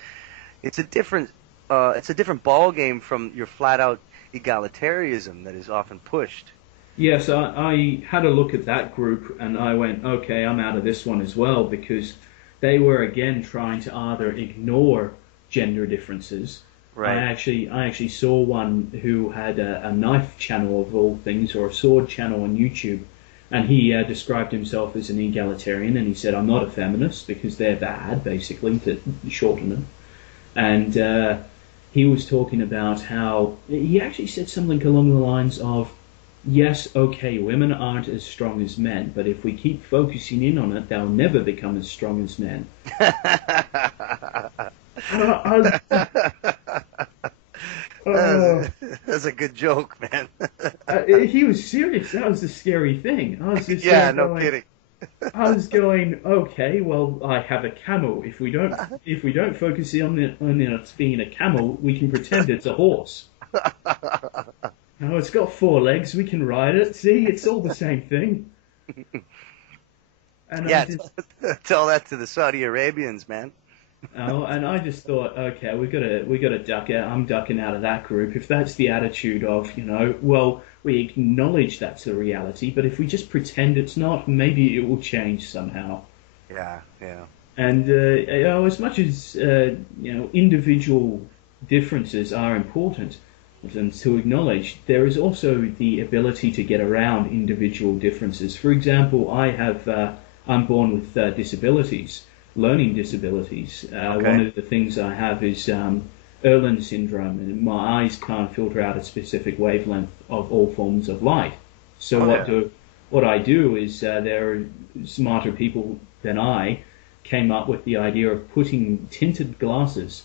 It's a different ball game from your flat out egalitarianism that is often pushed. Yes, I had a look at that group and I went, okay, I'm out of this one as well, because they were again trying to either ignore gender differences. Right. I actually saw one who had a knife channel of all things, or a sword channel on YouTube, and he described himself as an egalitarian, and he said, I'm not a feminist because they're bad, basically, to shorten it. And he was talking about how he actually said something along the lines of, yes, okay, women aren't as strong as men, but if we keep focusing in on it, they'll never become as strong as men. That's a good joke, man. He was serious. That was the scary thing. I was just no kidding. I was going, okay, well, I have a camel. If we don't focus on it being a camel, we can pretend it's a horse. No, it's got 4 legs. We can ride it. See, it's all the same thing. And yeah, tell that to the Saudi Arabians, man. Oh, and I just thought, okay, we gotta duck out. I'm ducking out of that group. If that's the attitude of, well, we acknowledge that's the reality, but if we just pretend it's not, maybe it will change somehow. Yeah, yeah. And as much as individual differences are important and to acknowledge, there is also the ability to get around individual differences. For example, I'm born with disabilities. Learning disabilities. Okay. One of the things I have is Erlen syndrome, and my eyes can't filter out a specific wavelength of all forms of light. So what I do is there are smarter people than I came up with the idea of putting tinted glasses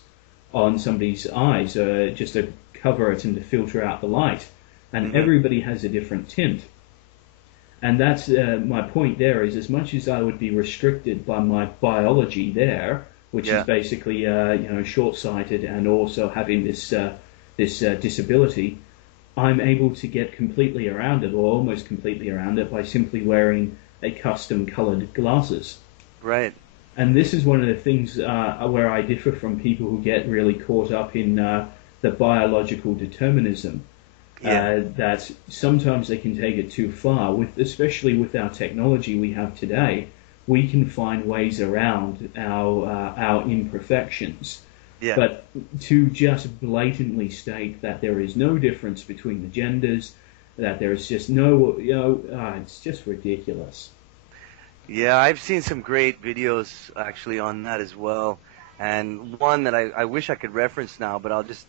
on somebody's eyes just to cover it and to filter out the light. And everybody has a different tint. And that's my point there, is as much as I would be restricted by my biology there, which is basically short-sighted and also having this disability, I'm able to get completely around it, or almost completely around it, by simply wearing a custom-coloured glasses. Right. And this is one of the things where I differ from people who get really caught up in the biological determinism. That sometimes they can take it too far. Especially with our technology we have today, we can find ways around our imperfections. Yeah. But to just blatantly state that there is no difference between the genders, that there is just no, it's just ridiculous. Yeah, I've seen some great videos actually on that as well, and one that I wish I could reference now, but I'll just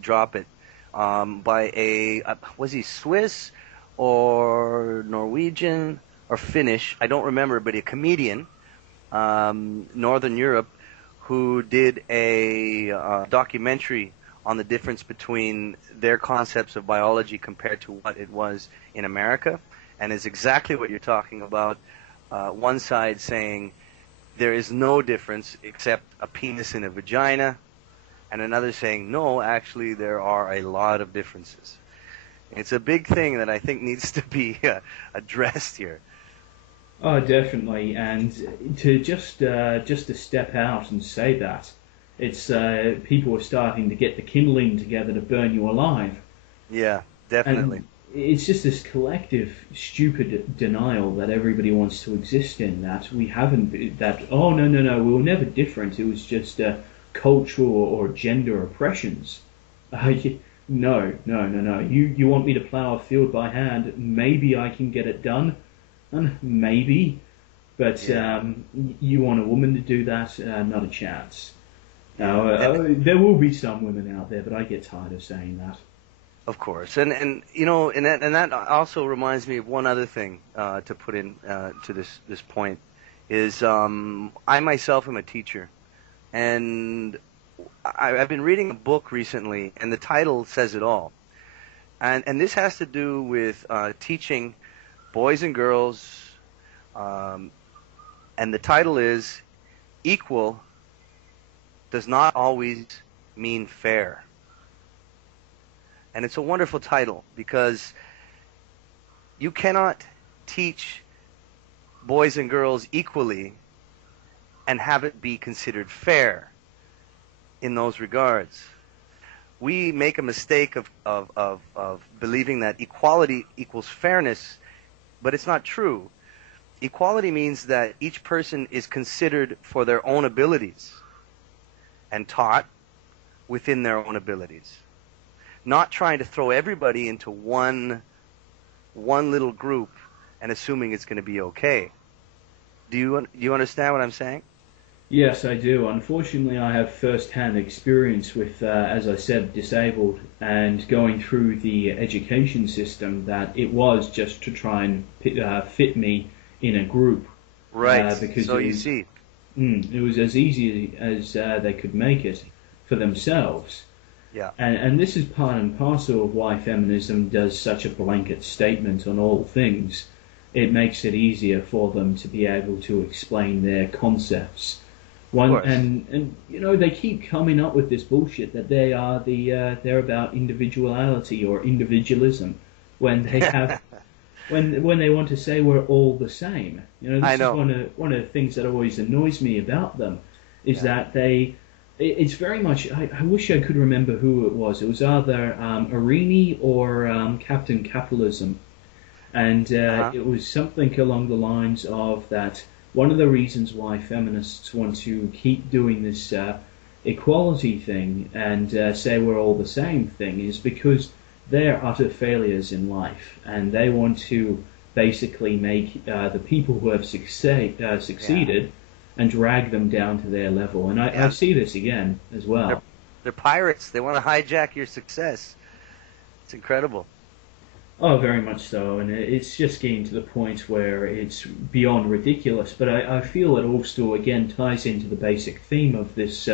drop it. By was he Swiss or Norwegian or Finnish? I don't remember, but a comedian, Northern Europe, who did a documentary on the difference between their concepts of biology compared to what it was in America, and is exactly what you're talking about. One side saying there is no difference except a penis and a vagina, and another saying, no, actually there are a lot of differences. It's a big thing that I think needs to be addressed here. Oh, definitely, and to just to step out and say that, it's people are starting to get the kindling together to burn you alive. Yeah, definitely. And it's just this collective stupid denial that everybody wants to exist in, that we haven't, that, oh, no, we were never different, it was just cultural or gender oppressions. No. You want me to plough a field by hand? Maybe I can get it done. Maybe. But you want a woman to do that? Not a chance. Now, there will be some women out there, but I get tired of saying that. Of course, and that also reminds me of one other thing to put in to this point is I myself am a teacher, and I've been reading a book recently, and the title says it all, and this has to do with teaching boys and girls, and the title is "Equal Does Not Always Mean Fair." And it's a wonderful title because you cannot teach boys and girls equally and have it be considered fair in those regards. We make a mistake of believing that equality equals fairness, but it's not true. Equality means that each person is considered for their own abilities and taught within their own abilities. Not trying to throw everybody into one little group and assuming it's going to be okay. Do you understand what I'm saying? Yes, I do. Unfortunately, I have first-hand experience with, as I said, disabled, and going through the education system that it was just to try and fit me in a group. Right. Because so you see. It was as easy as they could make it for themselves. Yeah. And this is part and parcel of why feminism does such a blanket statement on all things. It makes it easier for them to be able to explain their concepts. And you know, they keep coming up with this bullshit that they're about individuality or individualism when they have when they want to say we're all the same. You know, this is one of the things that always annoys me about them is that it's very much. I wish I could remember who it was. It was either Arini or Captain Capitalism, and it was something along the lines of that. One of the reasons why feminists want to keep doing this equality thing and say we're all the same thing is because they're utter failures in life, and they want to basically make the people who have succeeded and drag them down to their level. And I see this again as well. They're pirates. They want to hijack your success. It's incredible. Oh, very much so, and it's just getting to the point where it's beyond ridiculous. But I feel it also, again, ties into the basic theme of this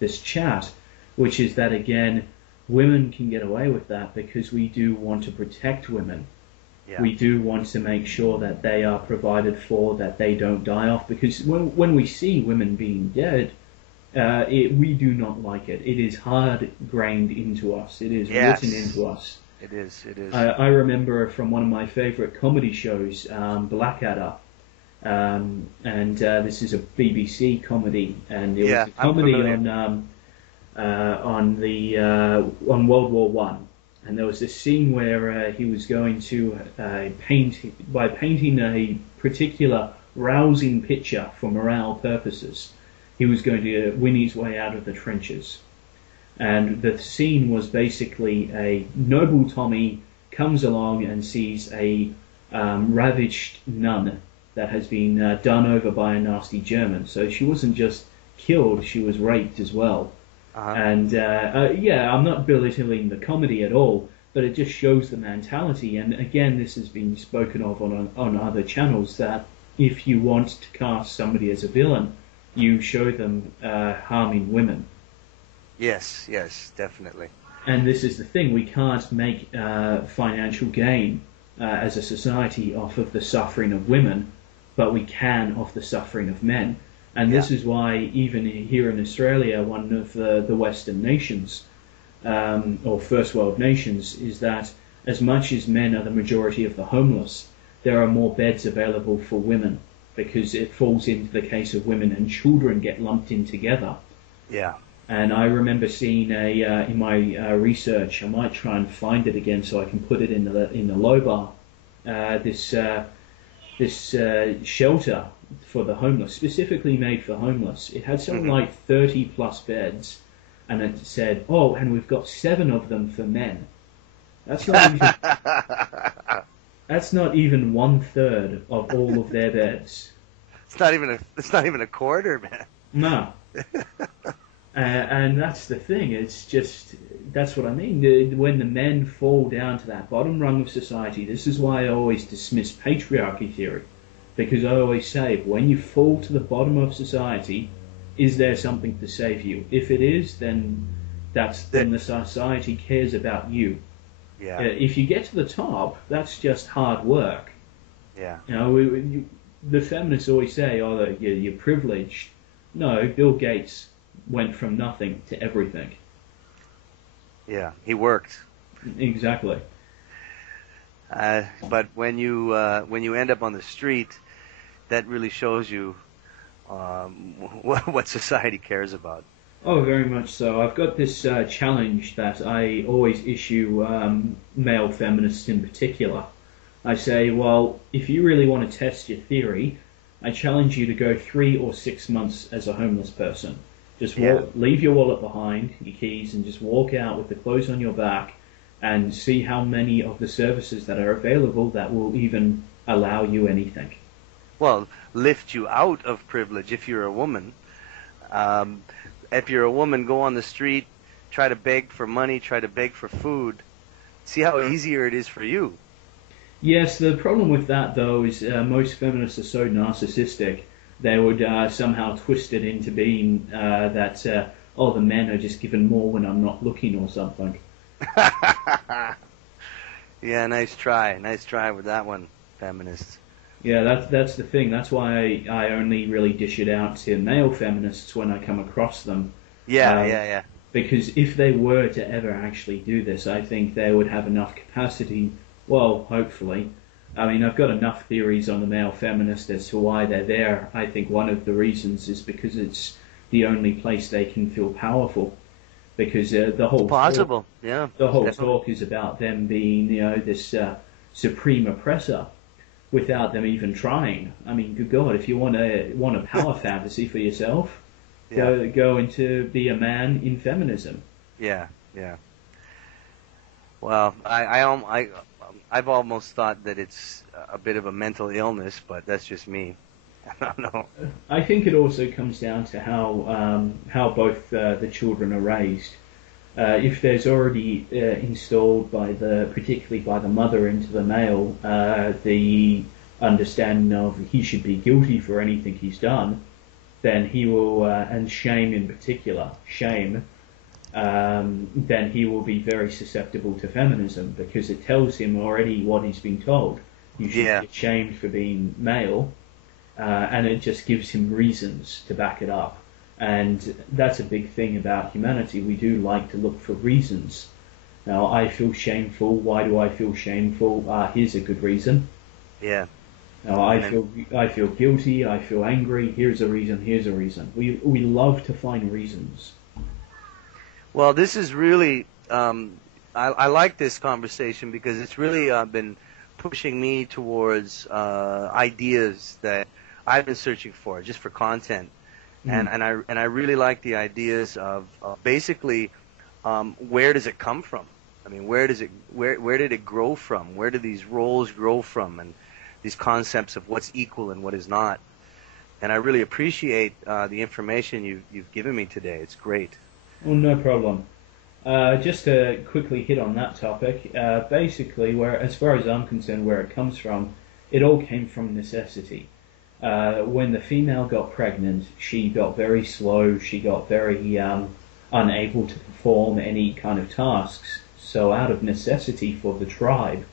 this chat, which is that, again, women can get away with that because we do want to protect women. Yeah. We do want to make sure that they are provided for, that they don't die off, because when we see women being dead, we do not like it. It is hard-grained into us. It is written into us. It is. I remember from one of my favourite comedy shows, Blackadder, and this is a BBC comedy, and it was a comedy on World War One, and there was this scene where he was going to painting a particular rousing picture for morale purposes. He was going to win his way out of the trenches. And the scene was basically a noble Tommy comes along and sees a ravaged nun that has been done over by a nasty German. So she wasn't just killed, she was raped as well. And I'm not belittling the comedy at all, but it just shows the mentality. And again, this has been spoken of on other channels, that if you want to cast somebody as a villain, you show them harming women. Yes, definitely. And this is the thing, we can't make financial gain as a society off of the suffering of women, but we can off the suffering of men. And this is why even here in Australia, one of the Western nations, or first world nations, is that as much as men are the majority of the homeless, there are more beds available for women, because it falls into the case of women and children get lumped in together. Yeah. And I remember seeing in my research, I might try and find it again so I can put it in the low bar, this shelter for the homeless, specifically made for homeless. It had something like 30 plus beds, and it said, "Oh, and we've got 7 of them for men." That's not even, that's not even 1/3 of all of their beds. It's not even a quarter, man. No. And that's the thing, that's what I mean. When the men fall down to that bottom rung of society, this is why I always dismiss patriarchy theory. Because I always say, when you fall to the bottom of society, is there something to save you? If it is, then the society cares about you. Yeah. If you get to the top, that's just hard work. Yeah. You know, the feminists always say, "Oh, you're privileged." No, Bill Gates went from nothing to everything. Yeah, he worked. Exactly. But when you end up on the street, that really shows you what society cares about. Oh, very much so. I've got this challenge that I always issue male feminists in particular. I say, well, if you really want to test your theory, I challenge you to go 3 or 6 months as a homeless person. Just leave your wallet behind, your keys, and just walk out with the clothes on your back and see how many of the services that are available that will even allow you anything. Well, lift you out of privilege if you're a woman. If you're a woman, go on the street, try to beg for money, try to beg for food. See how easier it is for you. Yes, the problem with that, though, is most feminists are so narcissistic, they would somehow twist it into being that, the men are just given more when I'm not looking or something. Yeah, nice try. Nice try with that one, feminists. Yeah, that's the thing. That's why I only really dish it out to male feminists when I come across them. Yeah. Because if they were to ever actually do this, I think they would have enough capacity. Well, hopefully. I mean, I've got enough theories on the male feminist as to why they're there. I think one of the reasons is because it's the only place they can feel powerful. Because the whole talk is about them being, this supreme oppressor without them even trying. I mean, good God, if you want a power fantasy for yourself, go into be a man in feminism. Yeah. Well, I've almost thought that it's a bit of a mental illness, but that's just me. I don't know. I think it also comes down to how both the children are raised. If there's already installed particularly by the mother into the male, the understanding of he should be guilty for anything he's done, then he will, and shame in particular, then he will be very susceptible to feminism because it tells him already what he's been told. You should be ashamed for being male, and it just gives him reasons to back it up. And that's a big thing about humanity. We do like to look for reasons. Now, I feel shameful. Why do I feel shameful? Here's a good reason. Yeah. Now, I feel guilty. I feel angry. Here's a reason. Here's a reason. We love to find reasons. Well, this is really, I like this conversation because it's really been pushing me towards ideas that I've been searching for, just for content. And I really like the ideas of basically where does it come from? I mean, where did it grow from? Where do these roles grow from? And these concepts of what's equal and what is not. And I really appreciate the information you've given me today. It's great. Well, no problem. Just to quickly hit on that topic, basically, as far as I'm concerned, where it comes from, it all came from necessity. When the female got pregnant, she got very slow, she got very unable to perform any kind of tasks. So out of necessity for the tribe,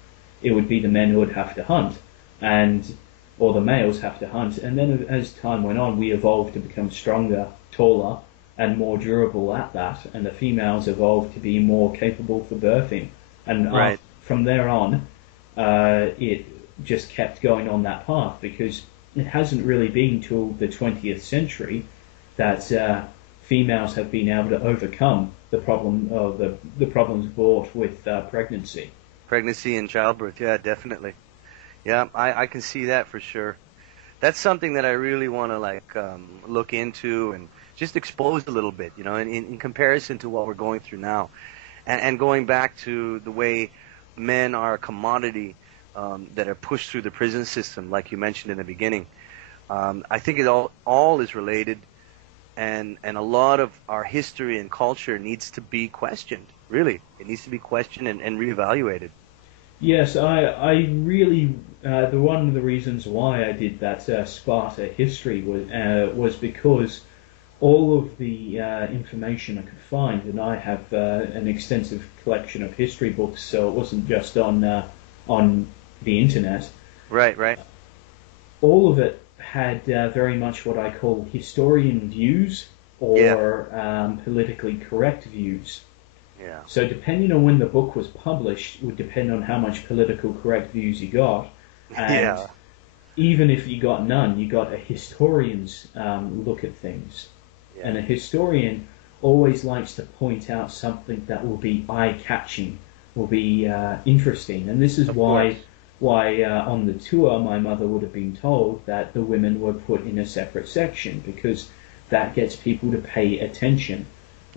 it would be the men who would have to hunt, or the males have to hunt. And then as time went on, we evolved to become stronger, taller, and more durable at that. And the females evolved to be more capable for birthing. And from there on, it just kept going on that path because it hasn't really been till the 20th century that females have been able to overcome the problems brought with pregnancy. Pregnancy and childbirth, yeah, definitely. Yeah, I can see that for sure. That's something that I really want to look into and just expose a little bit, in comparison to what we're going through now, and going back to the way men are a commodity. That are pushed through the prison system, like you mentioned in the beginning. I think it all is related, and a lot of our history and culture needs to be questioned. Really, it needs to be questioned and reevaluated. Yes, I really one of the reasons why I did that Sparta history was because all of the information I could find, and I have an extensive collection of history books, so it wasn't just on the internet. Right. All of it had very much what I call historian views or politically correct views. Yeah. So depending on when the book was published would depend on how much political correct views you got. And Yeah. even if you got none, you got a historian's look at things. Yeah. And a historian always likes to point out something that will be eye-catching, will be interesting. And this is why on the tour my mother would have been told that the women were put in a separate section, because that gets people to pay attention.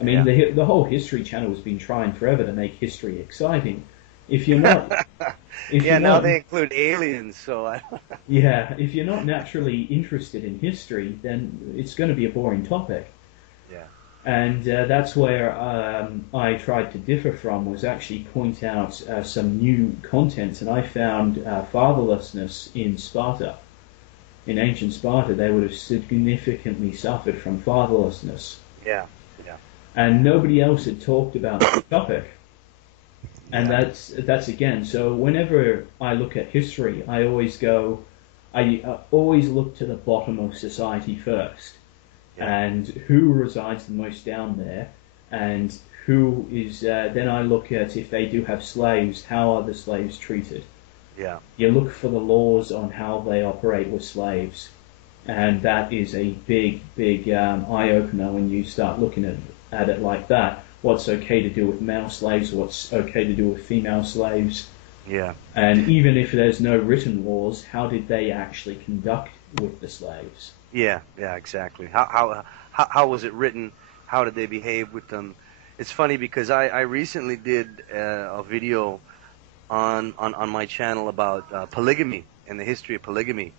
I mean, the whole History Channel has been trying forever to make history exciting. If you're not... now they include aliens, so... Yeah, if you're not naturally interested in history, then it's going to be a boring topic. Yeah. And that's where I tried to differ from, was actually point out some new content, and I found fatherlessness in Sparta. In ancient Sparta, they would have significantly suffered from fatherlessness. Yeah, yeah. And nobody else had talked about the topic. And that's again, so whenever I look at history, I always always look to the bottom of society first. And who resides the most down there, and who is, then I look at, if they do have slaves, how are the slaves treated? Yeah. You look for the laws on how they operate with slaves, and that is a big, big eye-opener when you start looking at it like that. What's okay to do with male slaves, what's okay to do with female slaves. Yeah. And even if there's no written laws, how did they actually conduct with the slaves? Yeah, exactly. How was it written? How did they behave with them? It's funny because I recently did a video on my channel about polygamy and the history of polygamy,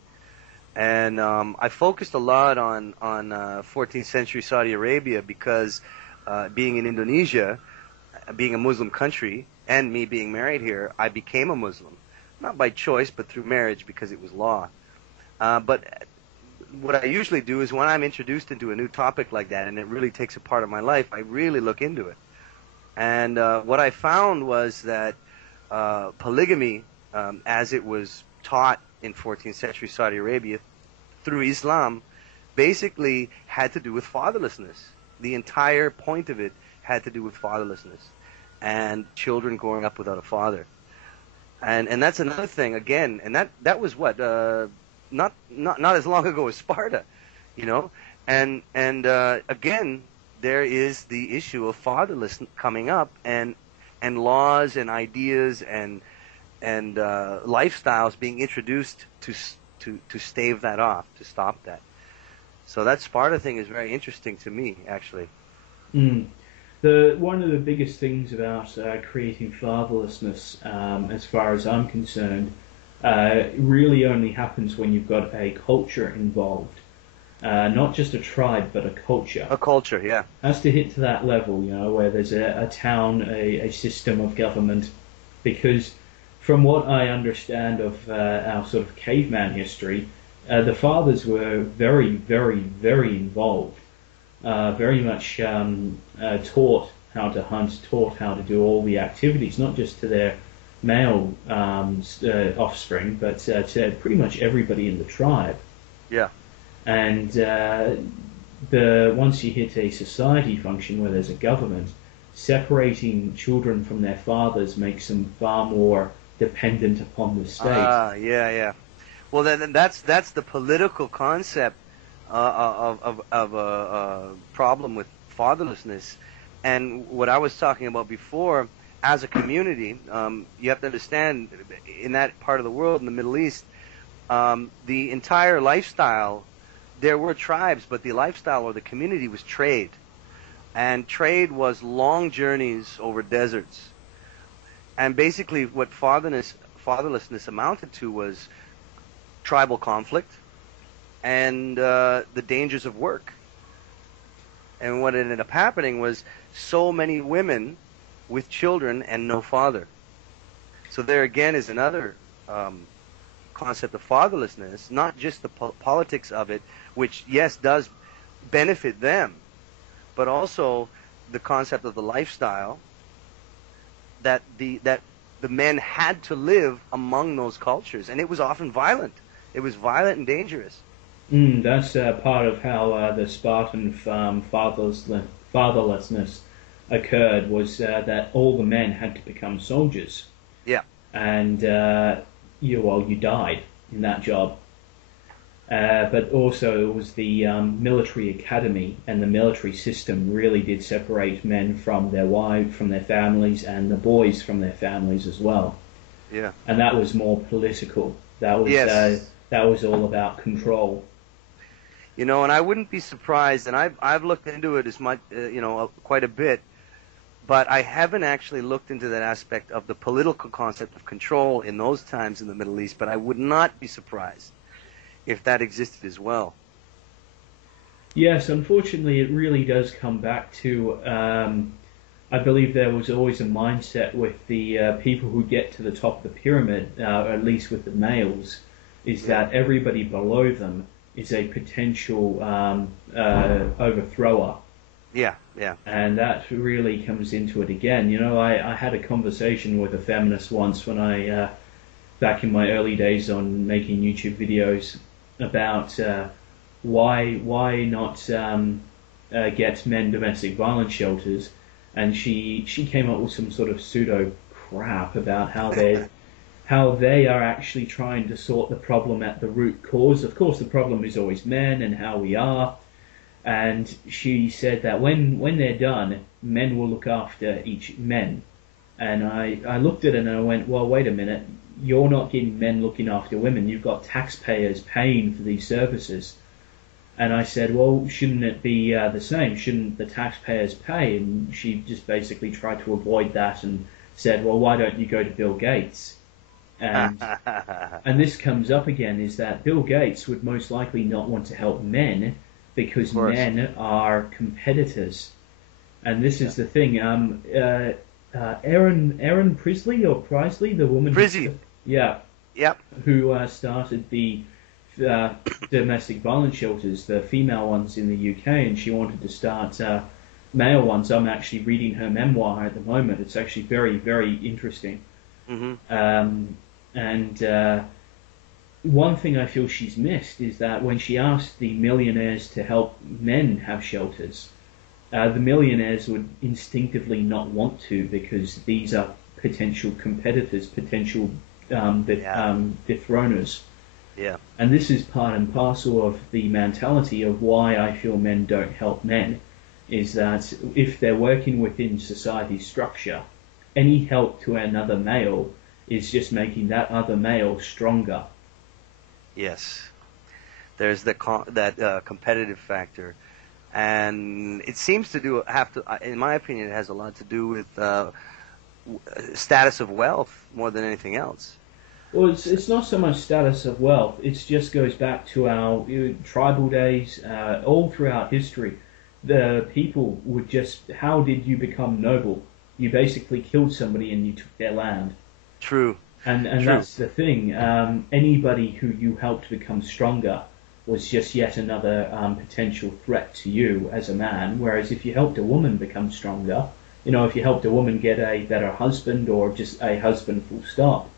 and I focused a lot on 14th century Saudi Arabia because being in Indonesia, being a Muslim country, and me being married here, I became a Muslim, not by choice but through marriage because it was law. But what I usually do is when I'm introduced into a new topic like that and it really takes a part of my life, I really look into it. And what I found was that polygamy, as it was taught in 14th century Saudi Arabia through Islam, basically had to do with fatherlessness. The entire point of it had to do with fatherlessness and children growing up without a father. And that's another thing, again, and that was what... not as long ago as Sparta, you know, and again, there is the issue of fatherlessness coming up, and laws and ideas and lifestyles being introduced to stave that off, to stop that. So that Sparta thing is very interesting to me, actually. One of the biggest things about creating fatherlessness, as far as I'm concerned, really only happens when you've got a culture involved. Not just a tribe, but a culture. A culture, yeah. Has to hit to that level, you know, where there's a town, a system of government. Because from what I understand of our sort of caveman history, the fathers were very, very, very involved. Very much taught how to hunt, taught how to do all the activities, not just to their male offspring, but to pretty much everybody in the tribe. Yeah. And once you hit a society function where there's a government, separating children from their fathers makes them far more dependent upon the state. Yeah. Well, then that's the political concept of a problem with fatherlessness, and what I was talking about before. As a community, you have to understand, in that part of the world, in the Middle East, the entire lifestyle, there were tribes, but the lifestyle or the community was trade. And trade was long journeys over deserts. And basically what fatherlessness amounted to was tribal conflict and the dangers of work. And what ended up happening was so many women with children and no father. So there again is another concept of fatherlessness, not just the politics of it, which yes does benefit them, but also the concept of the lifestyle that the men had to live among those cultures, and it was often violent. It was violent and dangerous. That's part of how the Spartan fatherlessness occurred was that all the men had to become soldiers, Yeah. and you died in that job. But also it was the military academy and the military system really did separate men from their wives, from their families, and the boys from their families as well. Yeah. And that was more political. That was Yes. that was all about control. You know, and I wouldn't be surprised, and I've looked into it as much, quite a bit, but I haven't actually looked into that aspect of the political concept of control in those times in the Middle East. But I would not be surprised if that existed as well. Yes, unfortunately, it really does come back to. I believe there was always a mindset with the people who get to the top of the pyramid, at least with the males, is that everybody below them is a potential overthrower. Yeah, yeah. And that really comes into it again. You know, I had a conversation with a feminist once when back in my early days on making YouTube videos about why not get men domestic violence shelters, and she came up with some sort of pseudo crap about how they are actually trying to sort the problem at the root cause. Of course, the problem is always men and how we are. And she said that when they're done, men will look after each men. And I looked at it and I went, well, wait a minute. You're not getting men looking after women. You've got taxpayers paying for these services. And I said, well, shouldn't it be the same? Shouldn't the taxpayers pay? And she just basically tried to avoid that and said, well, why don't you go to Bill Gates? And this comes up again, is that Bill Gates would most likely not want to help men because men are competitors. And this is the thing. Erin Prisley or Prisley, the woman. Frizzy. Yeah. Yep. Who started the domestic violence shelters, the female ones in the UK, and she wanted to start male ones. I'm actually reading her memoir at the moment. It's actually very, very interesting. Mm-hmm. One thing I feel she's missed is that when she asked the millionaires to help men have shelters, the millionaires would instinctively not want to, because these are potential competitors, potential dethroners. Yeah. And this is part and parcel of the mentality of why I feel men don't help men, is that if they're working within society's structure, any help to another male is just making that other male stronger. Yes. There's that competitive factor. And it seems to in my opinion, it has a lot to do with status of wealth more than anything else. Well, it's not so much status of wealth. It just goes back to our tribal days. All throughout history, the people would just, how did you become noble? You basically killed somebody and you took their land. True. And True. That's the thing. Anybody who you helped become stronger was just yet another potential threat to you as a man. Whereas if you helped a woman become stronger, if you helped a woman get a better husband or just a husband full stop,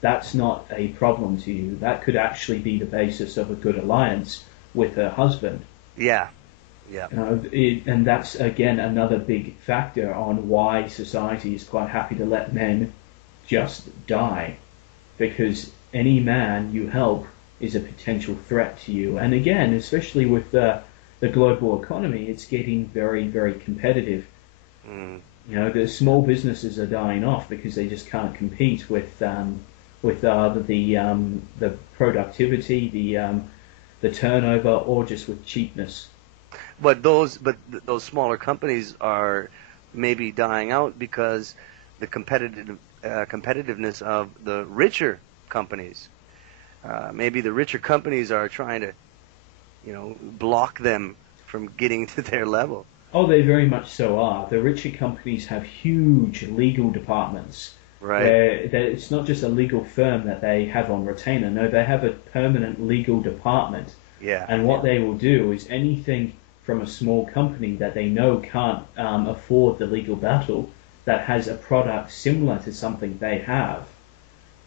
that's not a problem to you. That could actually be the basis of a good alliance with her husband. Yeah. Yeah. And that's, again, another big factor on why society is quite happy to let men just die, because any man you help is a potential threat to you. And again, especially with the global economy, it's getting very, very competitive. The small businesses are dying off because they just can't compete with the productivity, the turnover, or just with cheapness. But those smaller companies are maybe dying out because the competitiveness of the richer companies. Maybe the richer companies are trying to, block them from getting to their level. Oh, they very much so are. The richer companies have huge legal departments. Right. It's not just a legal firm that they have on retainer. No, they have a permanent legal department. Yeah. And what they will do is anything from a small company that they know can't afford the legal battle, that has a product similar to something they have,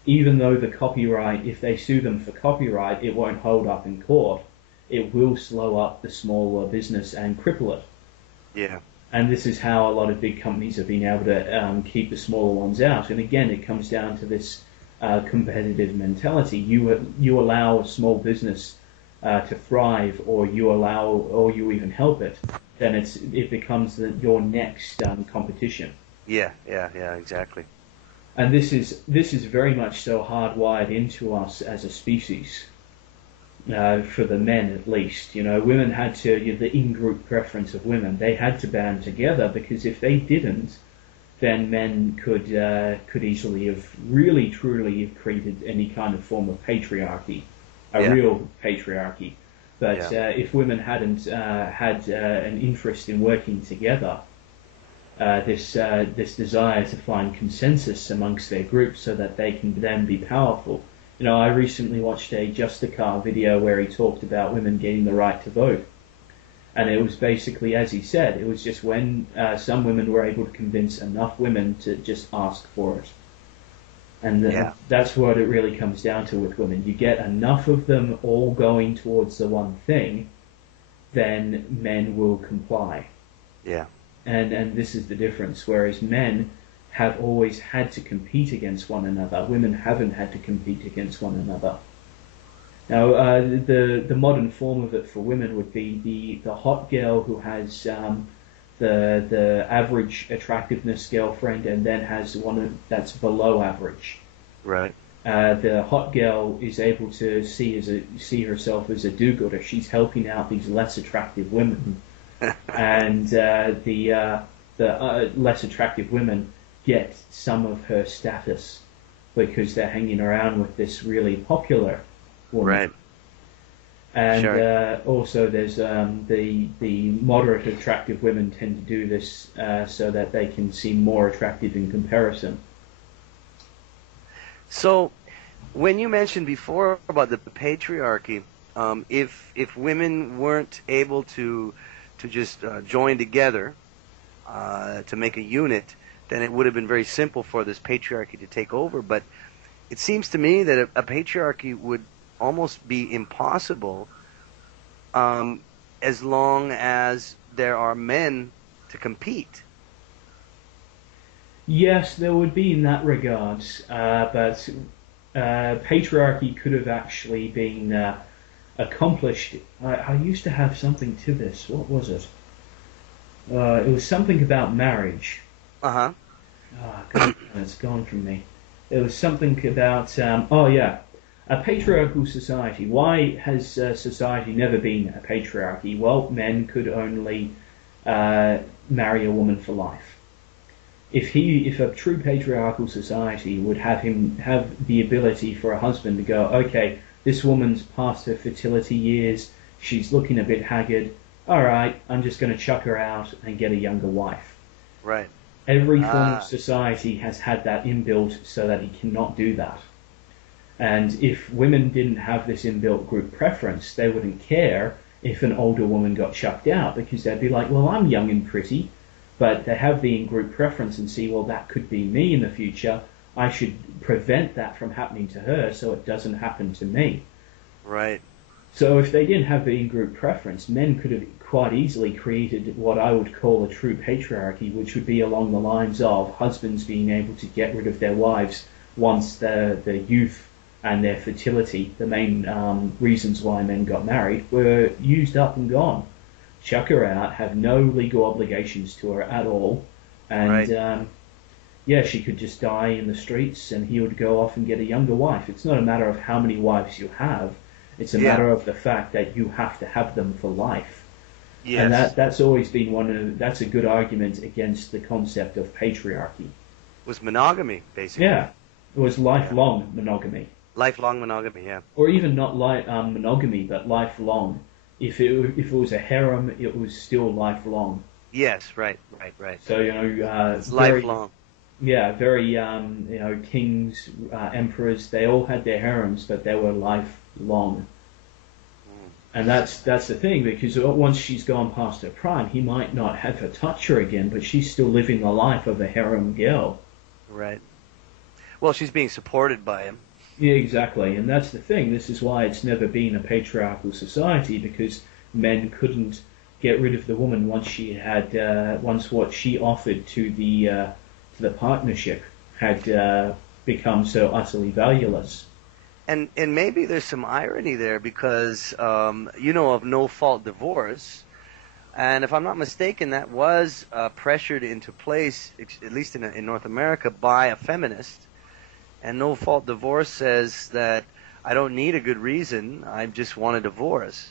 even though the copyright, if they sue them for copyright, it won't hold up in court. It will slow up the smaller business and cripple it. Yeah. And this is how a lot of big companies have been able to keep the smaller ones out. And again, it comes down to this competitive mentality. You allow a small business to thrive, or you even help it, then it becomes your next competition. Yeah, exactly. And this is very much so hardwired into us as a species. For the men, at least, women had to, the in-group preference of women, they had to band together, because if they didn't, then men could easily have really truly have created any kind of form of patriarchy, real patriarchy. But if women hadn't had an interest in working together, this desire to find consensus amongst their groups so that they can then be powerful. I recently watched a Justicar video where he talked about women getting the right to vote. And it was basically, as he said, it was just when some women were able to convince enough women to just ask for it. And that's what it really comes down to with women. You get enough of them all going towards the one thing, then men will comply. Yeah. And this is the difference. Whereas men have always had to compete against one another, women haven't had to compete against one another. Now, the modern form of it for women would be the hot girl who has the average attractiveness girlfriend, and then has one that's below average. Right. The hot girl is able to see herself as a do-gooder. She's helping out these less attractive women, and the less attractive women get some of her status because they're hanging around with this really popular woman. Right. And also there's the moderate attractive women tend to do this so that they can seem more attractive in comparison. So when you mentioned before about the patriarchy, if women weren't able to just join together to make a unit, then it would have been very simple for this patriarchy to take over. But it seems to me that a patriarchy would almost be impossible as long as there are men to compete. Yes, there would be in that regards, but patriarchy could have actually been accomplished. I used to have something to this. What was it? It was something about marriage. Uh-huh. Oh, God, it's gone from me. It was something about, a patriarchal society. Why has society never been a patriarchy? Well, men could only marry a woman for life. If a true patriarchal society would have the ability for a husband to go, okay, this woman's past her fertility years, she's looking a bit haggard, alright, I'm just going to chuck her out and get a younger wife. Right. Every form of society has had that inbuilt so that he cannot do that. And if women didn't have this inbuilt group preference, they wouldn't care if an older woman got chucked out, because they'd be like, well, I'm young and pretty, but they have the in-group preference and see, well, that could be me in the future. I should prevent that from happening to her so it doesn't happen to me. Right. So if they didn't have the in-group preference, men could have quite easily created what I would call a true patriarchy, which would be along the lines of husbands being able to get rid of their wives once their youth and their fertility, the main reasons why men got married, were used up and gone. Chuck her out, have no legal obligations to her at all, and she could just die in the streets and he would go off and get a younger wife. It's not a matter of how many wives you have, it's a matter of the fact that you have to have them for life. Yes. And that's always been that's a good argument against the concept of patriarchy. It was monogamy, basically. Yeah, it was lifelong monogamy. Lifelong monogamy, yeah. Or even not monogamy, but lifelong. If it was a harem, it was still lifelong. Yes, right. So it's lifelong. Yeah, very kings, emperors, they all had their harems, but they were lifelong. And that's the thing, because once she's gone past her prime, he might not have her touch her again, but she's still living the life of a harem girl. Right. Well, she's being supported by him. Yeah, exactly. And that's the thing. This is why it's never been a patriarchal society, because men couldn't get rid of the woman once she had once what she offered to the partnership had become so utterly valueless. And maybe there's some irony there because you know of no fault divorce, and if I'm not mistaken, that was pressured into place, at least in North America, by a feminist. And no fault divorce says that I don't need a good reason, I just want a divorce.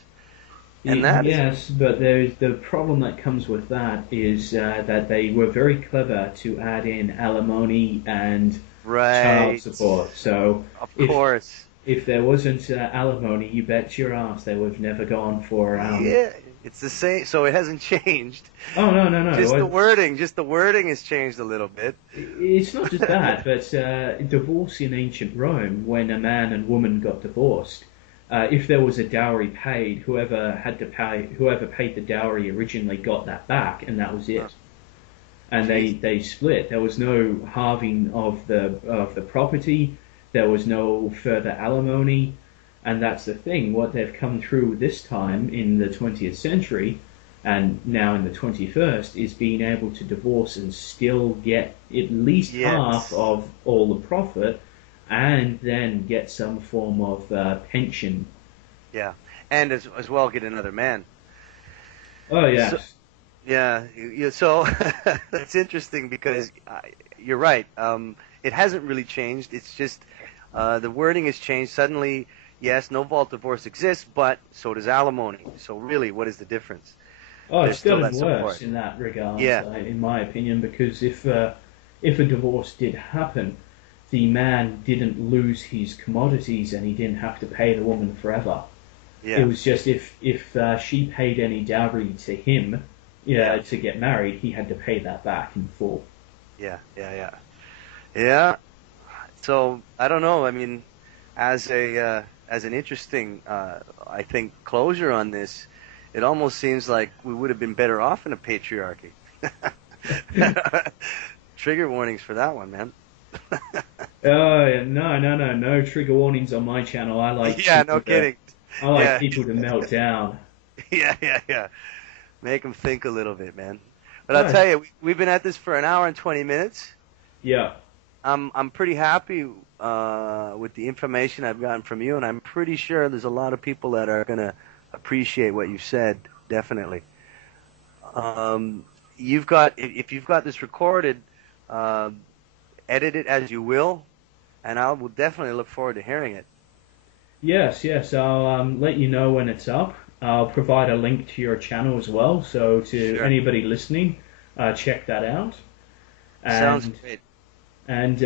And that yes, but the problem that comes with that is that they were very clever to add in alimony and child support. So of course. If there wasn't alimony, you bet your ass they would have never gone for. Yeah, it's the same. So it hasn't changed. Oh no. Just the wording has changed a little bit. It's not just that, but divorce in ancient Rome, when a man and woman got divorced, if there was a dowry paid, whoever paid the dowry originally got that back, and that was it. And they split. There was no halving of the property. There was no further alimony, and that's the thing. What they've come through this time in the 20th century, and now in the 21st, is being able to divorce and still get at least half of all the profit, and then get some form of pension. Yeah, and as well get another man. Oh yes. So, so that's interesting because you're right. It hasn't really changed. It's just the wording has changed. Suddenly, yes, no fault divorce exists, but so does alimony. So really, what is the difference? Oh, it's gotten worse in that regard, in my opinion, because if a divorce did happen, the man didn't lose his commodities and he didn't have to pay the woman forever. Yeah. It was just if she paid any dowry to him to get married, he had to pay that back in full. Yeah. So I don't know. I mean, as an interesting, I think, closure on this, it almost seems like we would have been better off in a patriarchy. Trigger warnings for that one, man. No trigger warnings on my channel. I like kidding. I like people to melt down. Yeah. Make them think a little bit, man. But I'll tell you, we've been at this for an hour and 20 minutes. Yeah. I'm pretty happy with the information I've gotten from you, and I'm pretty sure there's a lot of people that are going to appreciate what you've said, definitely. If you've got this recorded, edit it as you will, and I will definitely look forward to hearing it. Yes, I'll let you know when it's up. I'll provide a link to your channel as well, so to anybody listening, check that out. Sounds great. And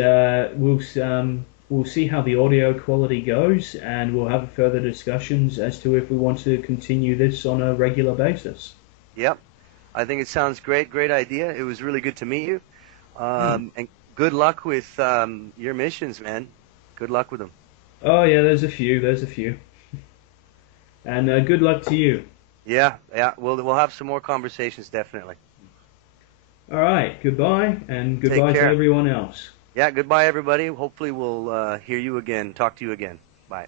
we'll see how the audio quality goes, and we'll have further discussions as to if we want to continue this on a regular basis. Yep. I think it sounds great. Great idea. It was really good to meet you. And good luck with your missions, man. Good luck with them. Oh, yeah, there's a few. And good luck to you. Yeah. We'll have some more conversations, definitely. All right, goodbye, and goodbye to everyone else. Yeah, goodbye, everybody. Hopefully we'll hear you again, talk to you again. Bye.